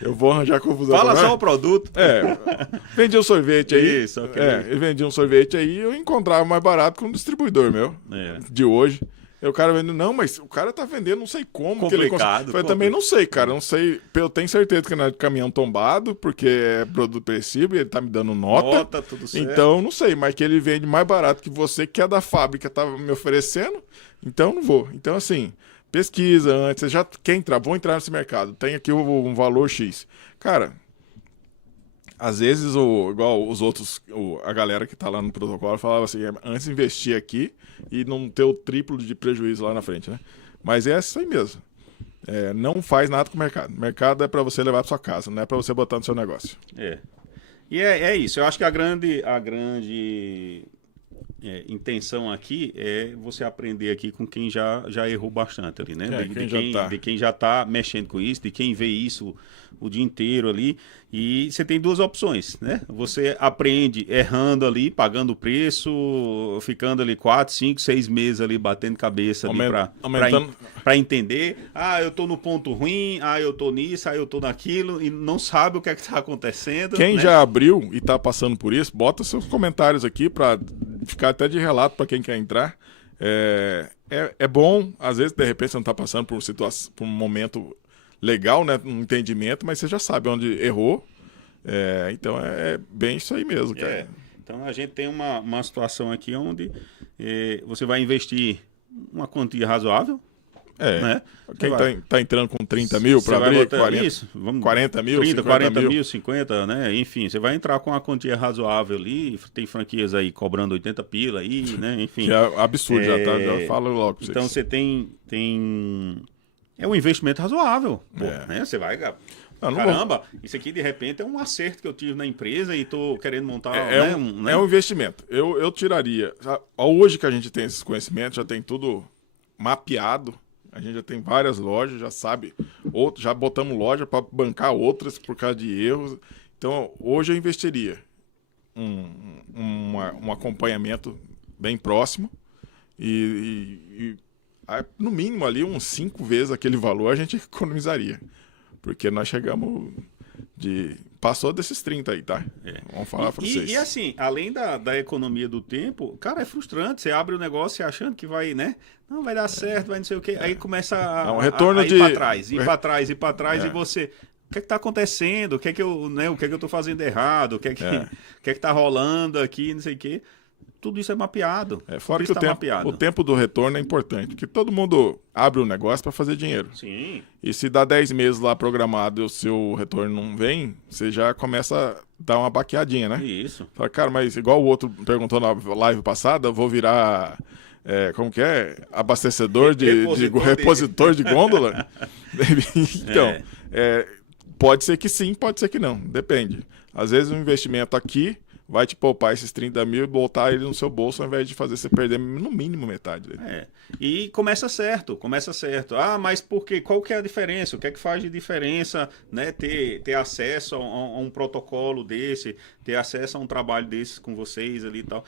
Eu vou arranjar confusão. Fala só o produto. Vendi um sorvete aí. Isso, ok. Eu vendi um sorvete aí, eu encontrava mais barato com um distribuidor meu. De hoje. E o cara vendendo, não, mas o cara tá vendendo não sei como. Complicado. Eu também não sei, cara. Não sei. Eu tenho certeza que não é de caminhão tombado, porque é produto perecível, ele tá me dando nota. Tudo certo. Então, não sei, mas que ele vende mais barato que você, que é da fábrica, tava me oferecendo. Então, não vou. Então, assim, pesquisa antes. Você já quer entrar, vou entrar nesse mercado. Tem aqui um valor X. Cara, às vezes, igual os outros, a galera que tá lá no protocolo falava assim, antes investir aqui e não ter o triplo de prejuízo lá na frente, né? Mas é isso aí mesmo. Não faz nada com o mercado. O mercado é para você levar para sua casa, não é para você botar no seu negócio. E é isso. Eu acho que a grande intenção aqui é você aprender aqui com quem já errou bastante ali, né? De quem já está mexendo com isso, de quem vê isso o dia inteiro ali. E você tem duas opções, né? Você aprende errando ali, pagando o preço, ficando ali 4, 5, 6 meses ali batendo cabeça ali para entender. Eu tô no ponto ruim, eu tô nisso, eu tô naquilo, e não sabe o que é que tá acontecendo. Quem já abriu e tá passando por isso, bota seus comentários aqui para ficar até de relato para quem quer entrar. É bom, às vezes, de repente, você não tá passando por um momento legal, né? Um entendimento, mas você já sabe onde errou. Então é bem isso aí mesmo, cara. Então a gente tem uma situação aqui onde você vai investir uma quantia razoável. Né? Quem tá entrando com 30 mil para abrir, 40 mil, 30, 50 40 mil. mil, 50, né? Enfim, você vai entrar com uma quantia razoável ali. Tem franquias aí cobrando 80 pila aí, né? Enfim. Que é absurdo, já falo logo pra vocês. Então você tem é um investimento razoável. Né? Você vai... Caramba, isso aqui de repente é um acerto que eu tive na empresa e tô querendo montar... É um investimento. Eu tiraria... Hoje que a gente tem esses conhecimentos, já tem tudo mapeado. A gente já tem várias lojas, já sabe. Já botamos loja para bancar outras por causa de erros. Então, hoje eu investiria um acompanhamento bem próximo e no mínimo ali uns 5 vezes aquele valor a gente economizaria. Porque nós chegamos passou desses 30 aí, tá? Vamos falar para vocês. E assim, além da economia do tempo, cara, é frustrante. Você abre o negócio achando que vai, né? Não vai dar certo, vai não sei o quê. Aí começa a ir para trás, ir para trás, e você... O que é que tá acontecendo? O que é que eu tô fazendo errado? O que é que tá rolando aqui, não sei o quê. Tudo isso é mapeado. Fora que o tempo do retorno é importante, porque todo mundo abre um negócio para fazer dinheiro. Sim. E se dá 10 meses lá programado e o seu retorno não vem, você já começa a dar uma baqueadinha, né? Isso. Fala, cara, mas igual o outro perguntou na live passada, eu vou virar, como que é? Abastecedor repositor de gôndola? Então, pode ser que sim, pode ser que não. Depende. Às vezes o investimento aqui vai te poupar esses 30 mil e botar ele no seu bolso ao invés de fazer você perder no mínimo metade dele. E começa certo. Mas por quê? Qual que é a diferença? O que é que faz de diferença, né? Ter acesso a um protocolo desse, ter acesso a um trabalho desse com vocês ali e tal.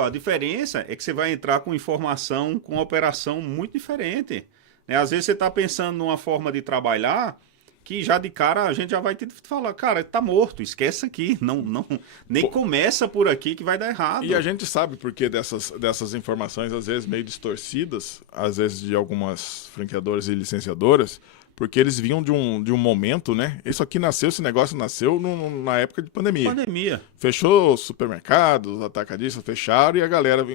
A diferença é que você vai entrar com informação, com uma operação muito diferente. Né? Às vezes você está pensando numa forma de trabalhar que já de cara a gente já vai te falar, cara, tá morto, esquece aqui, nem começa por aqui que vai dar errado. E a gente sabe por que dessas informações, às vezes meio distorcidas, às vezes de algumas franqueadoras e licenciadoras, porque eles vinham de um momento, né? Esse negócio nasceu na época de pandemia. Fechou os supermercados, os atacadistas fecharam e a galera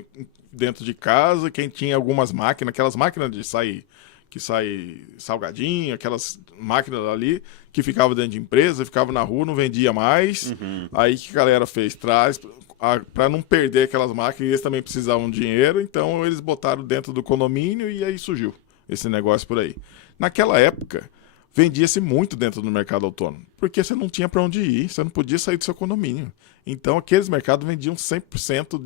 dentro de casa, quem tinha algumas máquinas, aquelas máquinas de sair... que sai salgadinho, aquelas máquinas ali que ficavam dentro de empresa, ficavam na rua, não vendia mais. Aí que a galera fez? Para não perder aquelas máquinas, eles também precisavam de dinheiro, então eles botaram dentro do condomínio e aí surgiu esse negócio por aí. Naquela época, vendia-se muito dentro do mercado autônomo, porque você não tinha para onde ir, você não podia sair do seu condomínio. Então aqueles mercados vendiam 100%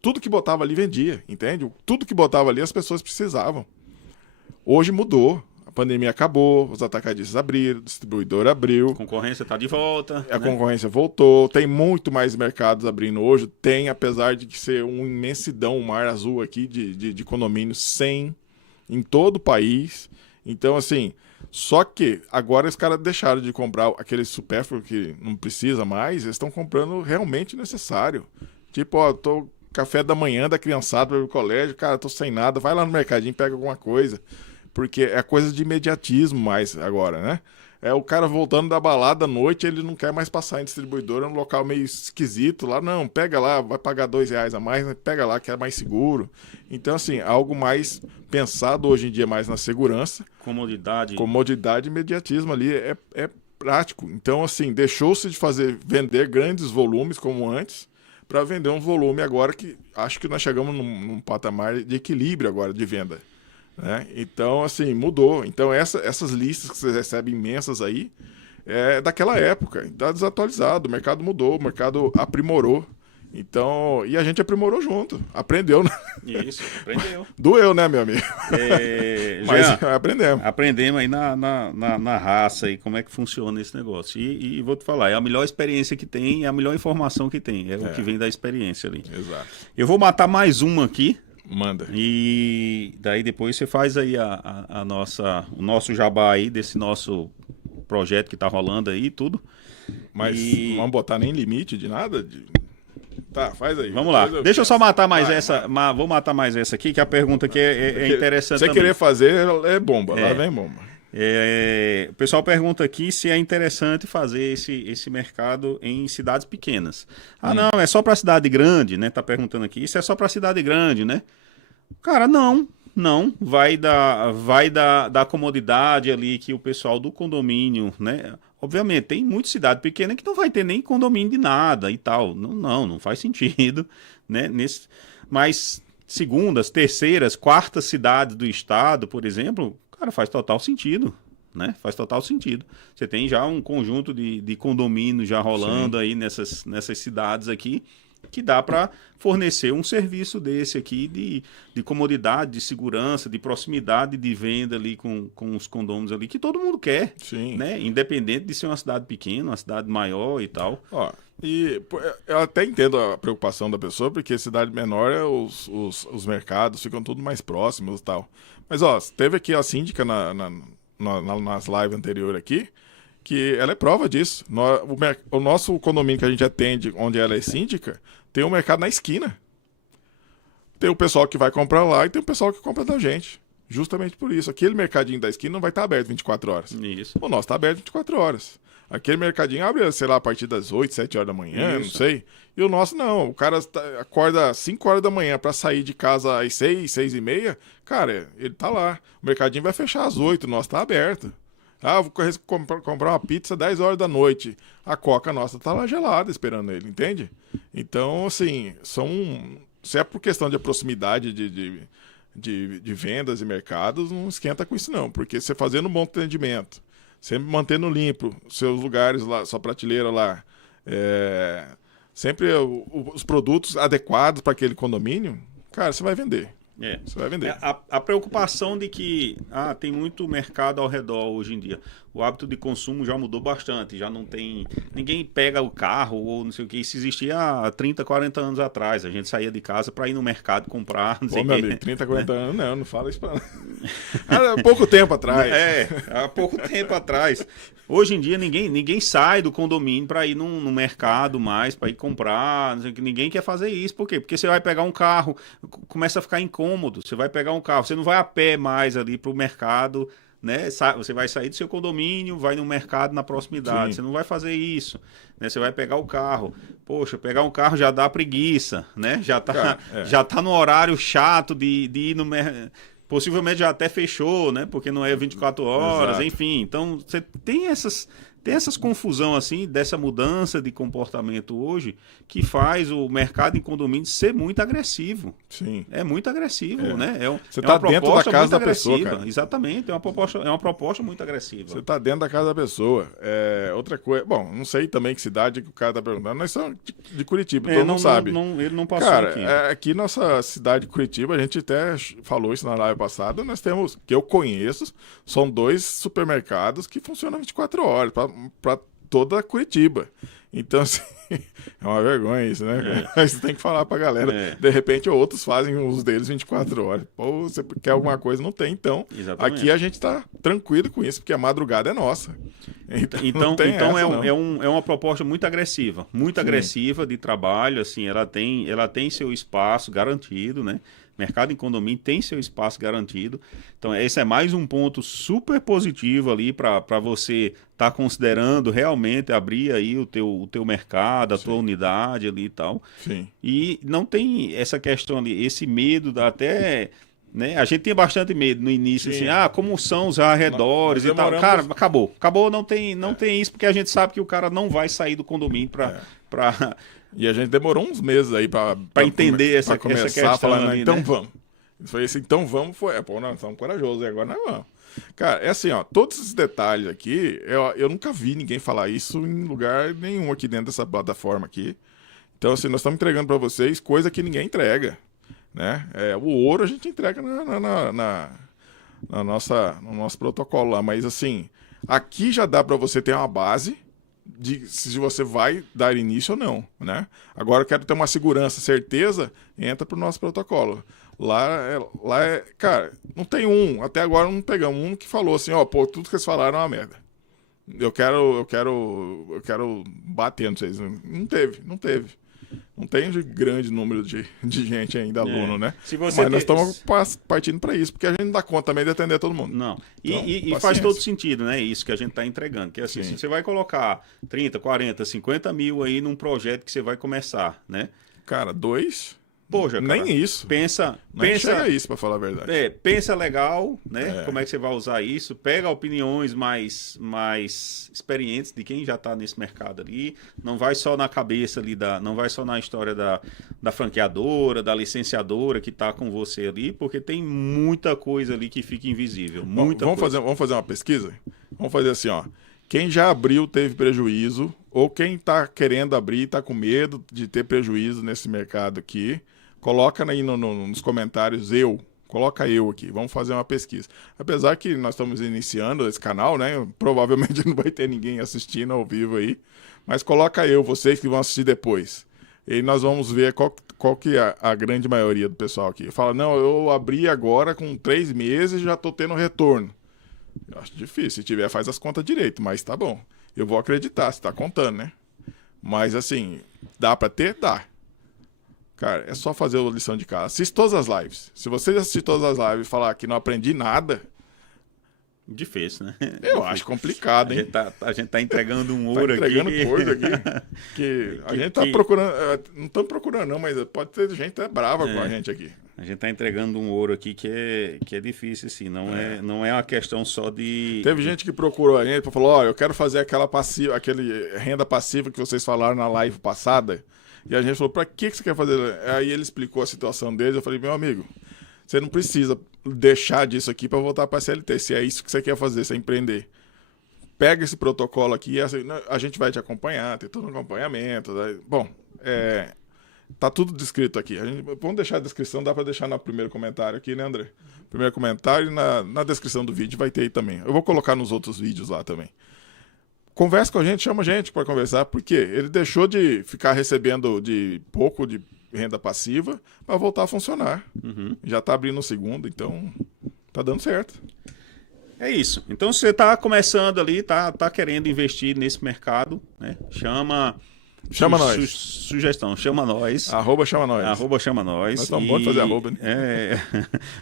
tudo que botava ali vendia, entende? Tudo que botava ali as pessoas precisavam. Hoje mudou, a pandemia acabou, os atacadistas abriram, o distribuidor abriu. A concorrência está de volta. A concorrência voltou, tem muito mais mercados abrindo hoje, tem, apesar de ser uma imensidão, um mar azul aqui de condomínios sem em todo o país. Então, assim, só que agora os caras deixaram de comprar aquele supérfluo que não precisa mais, eles estão comprando realmente necessário. Tipo, ó, tô café da manhã da criançada para o colégio, cara, tô sem nada, vai lá no mercadinho, pega alguma coisa. Porque é coisa de imediatismo mais agora, né? É o cara voltando da balada à noite, ele não quer mais passar em distribuidora, é um local meio esquisito lá. Não, pega lá, vai pagar R$2 a mais, pega lá que é mais seguro. Então, assim, algo mais pensado hoje em dia mais na segurança. Comodidade. Comodidade e imediatismo ali é prático. Então, assim, deixou-se de vender grandes volumes como antes, para vender um volume agora que acho que nós chegamos num patamar de equilíbrio agora de venda. Né? Então, assim, mudou. Então, essas listas que vocês recebem imensas aí, é daquela época. Está desatualizado, o mercado mudou, o mercado aprimorou. Então, e a gente aprimorou junto. Aprendeu, né? Isso, aprendeu. Doeu, né, meu amigo? Mas Jean, aprendemos. Aprendemos aí na raça aí como é que funciona esse negócio. E vou te falar, é a melhor experiência que tem, é a melhor informação que tem. É o que vem da experiência ali. Exato. Eu vou matar mais uma aqui. Manda. E daí depois você faz aí o nosso jabá aí desse nosso projeto que tá rolando aí e tudo. Mas não vamos botar nem limite de nada? Tá, faz aí. Vamos lá. Deixa eu só matar mais essa. Vou matar mais essa aqui, que a pergunta aqui é interessante. Se você querer fazer, é bomba. Lá vem bomba. O pessoal pergunta aqui se é interessante fazer esse mercado em cidades pequenas. Não, é só para cidade grande, né? Tá perguntando aqui. Isso é só para cidade grande, né? Cara, não. Vai da comodidade ali que o pessoal do condomínio, né? Obviamente, tem muita cidade pequena que não vai ter nem condomínio de nada e tal. Não faz sentido, né? Mas segundas, terceiras, quartas cidades do estado, por exemplo, cara, faz total sentido, né? Faz total sentido. Você tem já um conjunto de condomínios já rolando aí nessas cidades aqui, que dá para fornecer um serviço desse aqui de comodidade, de segurança, de proximidade de venda ali com os condôminos ali, que todo mundo quer, né? Independente de ser uma cidade pequena, uma cidade maior e tal. E eu até entendo a preocupação da pessoa, porque cidade menor, os mercados ficam tudo mais próximos e tal. Mas, teve aqui a síndica nas lives anteriores aqui, que ela é prova disso. O nosso condomínio que a gente atende, onde ela é síndica, tem um mercado na esquina. Tem o pessoal que vai comprar lá e tem o pessoal que compra da gente. Justamente por isso. Aquele mercadinho da esquina não vai estar aberto 24 horas. Isso. O nosso está aberto 24 horas. Aquele mercadinho abre, sei lá, a partir das 8, 7 horas da manhã, não sei. E o nosso não. O cara acorda às 5 horas da manhã para sair de casa às 6, 6 e meia. Cara, ele tá lá. O mercadinho vai fechar às 8, o nosso está aberto. Vou comprar uma pizza 10 horas da noite. A coca nossa tá lá gelada esperando ele, entende? Então, assim, se é por questão de proximidade de vendas e mercados, não esquenta com isso não. Porque você fazendo um bom atendimento, sempre mantendo limpo seus lugares lá, sua prateleira lá, sempre os produtos adequados para aquele condomínio, cara, você vai vender. Você vai vender. A preocupação de que tem muito mercado ao redor hoje em dia. O hábito de consumo já mudou bastante. Já não tem... Ninguém pega o carro ou não sei o que. Isso existia há 30, 40 anos atrás. A gente saía de casa para ir no mercado comprar. Não sei meu amigo, 30, 40 anos não fala isso para há pouco tempo atrás. Há pouco tempo atrás. Hoje em dia ninguém sai do condomínio para ir no mercado mais, para ir comprar. Não sei o que. Ninguém quer fazer isso. Por quê? Porque você vai pegar um carro, começa a ficar incômodo. Você vai pegar um carro, você não vai a pé mais ali para o mercado, né? Você vai sair do seu condomínio, vai no mercado na proximidade. Você não vai fazer isso, né? Você vai pegar o carro. Poxa, pegar um carro já dá preguiça, né? Já tá no horário chato de ir no mercado. Possivelmente já até fechou, né? Porque não é 24 horas, Exato. Enfim. Então, você tem essas confusão assim, dessa mudança de comportamento hoje, que faz o mercado em condomínio ser muito agressivo. Sim. É muito agressivo, né? Você está dentro da casa da pessoa, cara. Exatamente, é uma proposta muito agressiva. Você está dentro da casa da pessoa. Outra coisa, bom, não sei também que cidade que o cara está perguntando, nós somos de Curitiba, todo mundo sabe. Ele não passou cara, aqui. Aqui nossa cidade de Curitiba, a gente até falou isso na live passada, nós temos, que eu conheço, são 2 supermercados que funcionam 24 horas para toda Curitiba. Então, assim, é uma vergonha isso, né? Aí você tem que falar pra galera. De repente, outros fazem os deles 24 horas. Pô, você quer alguma coisa? Não tem, então. Exatamente. Aqui a gente tá tranquilo com isso, porque a madrugada é nossa. Então é uma proposta muito agressiva. Muito agressiva de trabalho, assim, ela tem seu espaço garantido, né? Mercado em condomínio tem seu espaço garantido. Então, esse é mais um ponto super positivo ali para você estar considerando realmente abrir aí o teu mercado, a tua unidade ali e tal. Sim. E não tem essa questão ali, esse medo até... Né? A gente tinha bastante medo no início, assim, como são os arredores e tal. Cara, acabou, não tem isso, porque a gente sabe que o cara não vai sair do condomínio para E a gente demorou uns meses aí para entender essa começar questão a falar, ali, então né? vamos. Foi esse então vamos, pô, nós somos corajosos, e agora nós vamos. Cara, é assim, ó, todos esses detalhes aqui, eu nunca vi ninguém falar isso em lugar nenhum aqui dentro dessa plataforma aqui. Então, assim, nós estamos entregando para vocês coisa que ninguém entrega, né? O ouro a gente entrega no nosso protocolo lá, mas assim, aqui já dá para você ter uma base de se você vai dar início ou não, né? Agora eu quero ter uma segurança, certeza, entra pro nosso protocolo. Lá é, cara, não tem até agora não pegamos um que falou assim, ó, pô, tudo que eles falaram é uma merda. Eu quero bater, não sei, não teve. Não tem um grande número de gente ainda, aluno, né? Mas nós estamos partindo para isso, porque a gente não dá conta também de atender todo mundo. Não. E faz todo sentido, né? Isso que a gente está entregando. Que é assim, se você vai colocar 30, 40, 50 mil aí num projeto que você vai começar, né? Cara, 2... Poxa, cara, nem isso. Pensa isso, para falar a verdade. Pensa legal, né? Como é que você vai usar isso? Pega opiniões mais experientes de quem já está nesse mercado ali. Não vai só na cabeça ali não vai só na história da franqueadora, da licenciadora que está com você ali, porque tem muita coisa ali que fica invisível. Vamos fazer uma pesquisa? Vamos fazer assim, ó. Quem já abriu teve prejuízo, ou quem está querendo abrir está com medo de ter prejuízo nesse mercado aqui. Coloca aí nos comentários coloca eu aqui, vamos fazer uma pesquisa. Apesar que nós estamos iniciando esse canal, né? Provavelmente não vai ter ninguém assistindo ao vivo aí, mas coloca vocês que vão assistir depois. E nós vamos ver qual que é a grande maioria do pessoal aqui. Fala, não, eu abri agora com 3 meses e já estou tendo retorno. Eu acho difícil, se tiver faz as contas direito, mas tá bom. Eu vou acreditar, você tá contando, né? Mas assim, dá para ter? Dá. Cara, é só fazer a lição de casa. Assiste todas as lives. Se você assistir todas as lives e falar que não aprendi nada... Difícil, né? Eu acho complicado, hein? A gente tá entregando um ouro aqui. Tá entregando coisa aqui. Que a gente tá procurando... Não estamos procurando não, mas pode ter gente brava com a gente aqui. A gente tá entregando um ouro aqui que é difícil, assim. Não é uma questão só de... Teve gente que procurou a gente e falou, ó, eu quero fazer aquele renda passiva que vocês falaram na live passada. E a gente falou, pra que você quer fazer? Aí ele explicou a situação dele. Eu falei, meu amigo, você não precisa deixar disso aqui para voltar para a CLT. Se é isso que você quer fazer, você empreender. Pega esse protocolo aqui e a gente vai te acompanhar, tem todo um acompanhamento. Bom, tá tudo descrito aqui. Vamos deixar a descrição, dá para deixar no primeiro comentário aqui, né, André? Primeiro comentário e na descrição do vídeo vai ter aí também. Eu vou colocar nos outros vídeos lá também. Conversa com a gente, chama a gente para conversar, porque ele deixou de ficar recebendo de pouco de renda passiva para voltar a funcionar. Já está abrindo o segundo, então tá dando certo. É isso. Então, se você está começando ali, tá querendo investir nesse mercado, né? Chama nós. Sugestão, chama nós. @chama nós. @chama nós. Nós estamos bons de fazer arroba, né?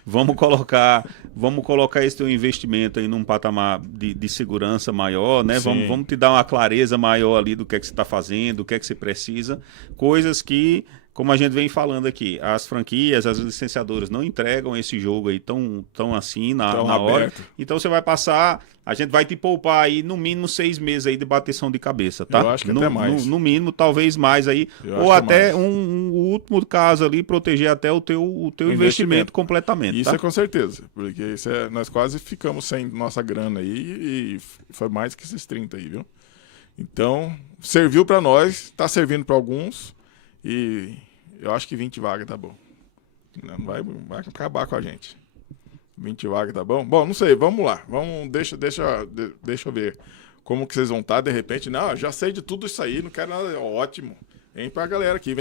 Vamos colocar esse teu investimento aí num patamar de segurança maior, né? Vamos te dar uma clareza maior ali do que você está fazendo, do que você precisa. Coisas que, como a gente vem falando aqui, as franquias, as licenciadoras não entregam esse jogo aí tão assim na hora. Então você vai passar, a gente vai te poupar aí no mínimo 6 meses aí de bateção de cabeça, tá? Eu acho que até mais. No mínimo, talvez mais aí. Ou até um último caso ali, proteger até o teu investimento completamente. Isso tá? é com certeza, porque nós quase ficamos sem nossa grana aí e foi mais que esses 30 aí, viu? Então, serviu para nós, tá servindo para alguns e eu acho que 20 vagas tá bom. Não vai acabar com a gente. 20 vagas tá bom? Bom, não sei, vamos lá. Deixa eu ver como que vocês vão estar, de repente, não, já sei de tudo isso aí, não quero nada, ótimo. Vem pra galera aqui,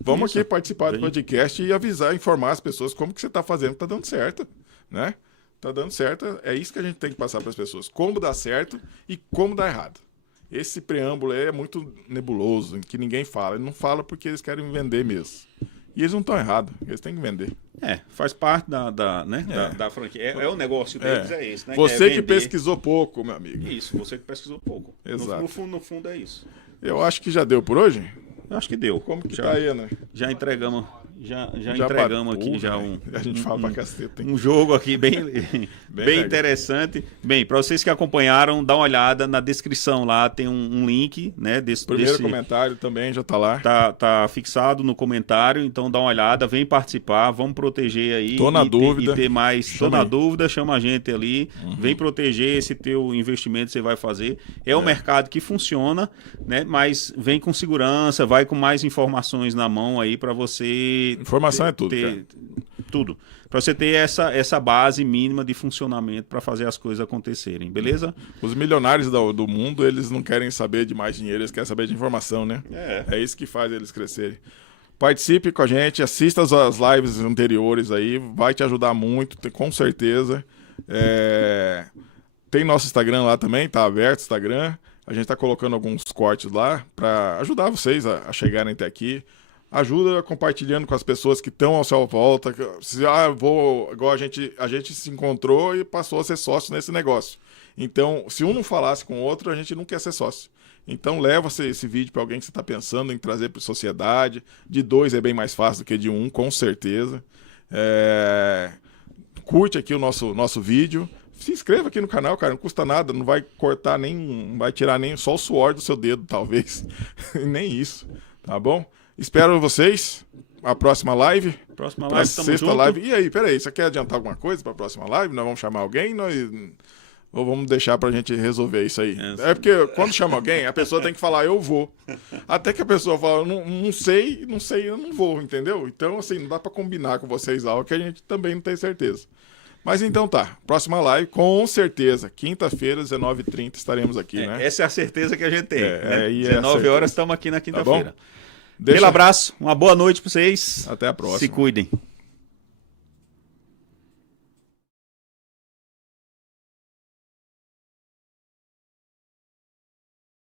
vamos aqui participar do podcast e avisar, informar as pessoas como que você tá fazendo, tá dando certo, né? Tá dando certo, é isso que a gente tem que passar para as pessoas, como dá certo e como dá errado. Esse preâmbulo é muito nebuloso, que ninguém fala, eles não falam porque eles querem vender mesmo. E eles não estão errados, eles têm que vender. Faz parte da franquia. O negócio deles é esse, né? Você que pesquisou pouco, meu amigo. Isso, você que pesquisou pouco. Exato. No fundo é isso. Eu acho que já deu por hoje. Eu acho que deu. Como que tá aí, né? Já entregamos. Já entregamos bateu, aqui já a gente fala pra caceta, hein? Um jogo aqui bem interessante. Bem, para vocês que acompanharam, dá uma olhada na descrição lá, tem um link, né? Primeiro comentário também já tá lá. Tá fixado no comentário, então dá uma olhada, vem participar, vamos proteger aí. Tô na dúvida. E ter mais. Tô na dúvida, chama a gente ali, vem proteger esse teu investimento que você vai fazer. É um mercado que funciona, né? Mas vem com segurança, vai com mais informações na mão aí para você. Informação é tudo, cara. Tudo. Para você ter essa base mínima de funcionamento para fazer as coisas acontecerem, beleza? Os milionários do mundo, eles não querem saber de mais dinheiro, eles querem saber de informação, né? É isso que faz eles crescerem. Participe com a gente, assista as lives anteriores aí, vai te ajudar muito, com certeza. Tem nosso Instagram lá também, tá aberto o Instagram. A gente tá colocando alguns cortes lá para ajudar vocês a chegarem até aqui. Ajuda compartilhando com as pessoas que estão ao seu volta. Igual a gente se encontrou e passou a ser sócio nesse negócio. Então, se um não falasse com o outro, a gente não quer ser sócio. Então, leva esse vídeo para alguém que você está pensando em trazer para a sociedade. De 2 é bem mais fácil do que de 1, com certeza. Curte aqui o nosso vídeo. Se inscreva aqui no canal, cara, não custa nada, não vai cortar não vai tirar nem só o suor do seu dedo, talvez. Nem isso, tá bom? Espero vocês. A próxima live. Próxima live, tamo sexta junto. Live. E aí, peraí, você quer adiantar alguma coisa para a próxima live? Nós vamos chamar alguém? Ou vamos deixar pra gente resolver isso aí? É porque quando chama alguém, a pessoa tem que falar, eu vou. Até que a pessoa fala, não sei, eu não vou, entendeu? Então, assim, não dá pra combinar com vocês algo que a gente também não tem certeza. Mas então tá, próxima live, com certeza, quinta-feira, 19h30, estaremos aqui, né? Essa é a certeza que a gente tem. 19 horas estamos aqui na quinta-feira. Tá bom? Aquele abraço, uma boa noite para vocês. Até a próxima. Se cuidem.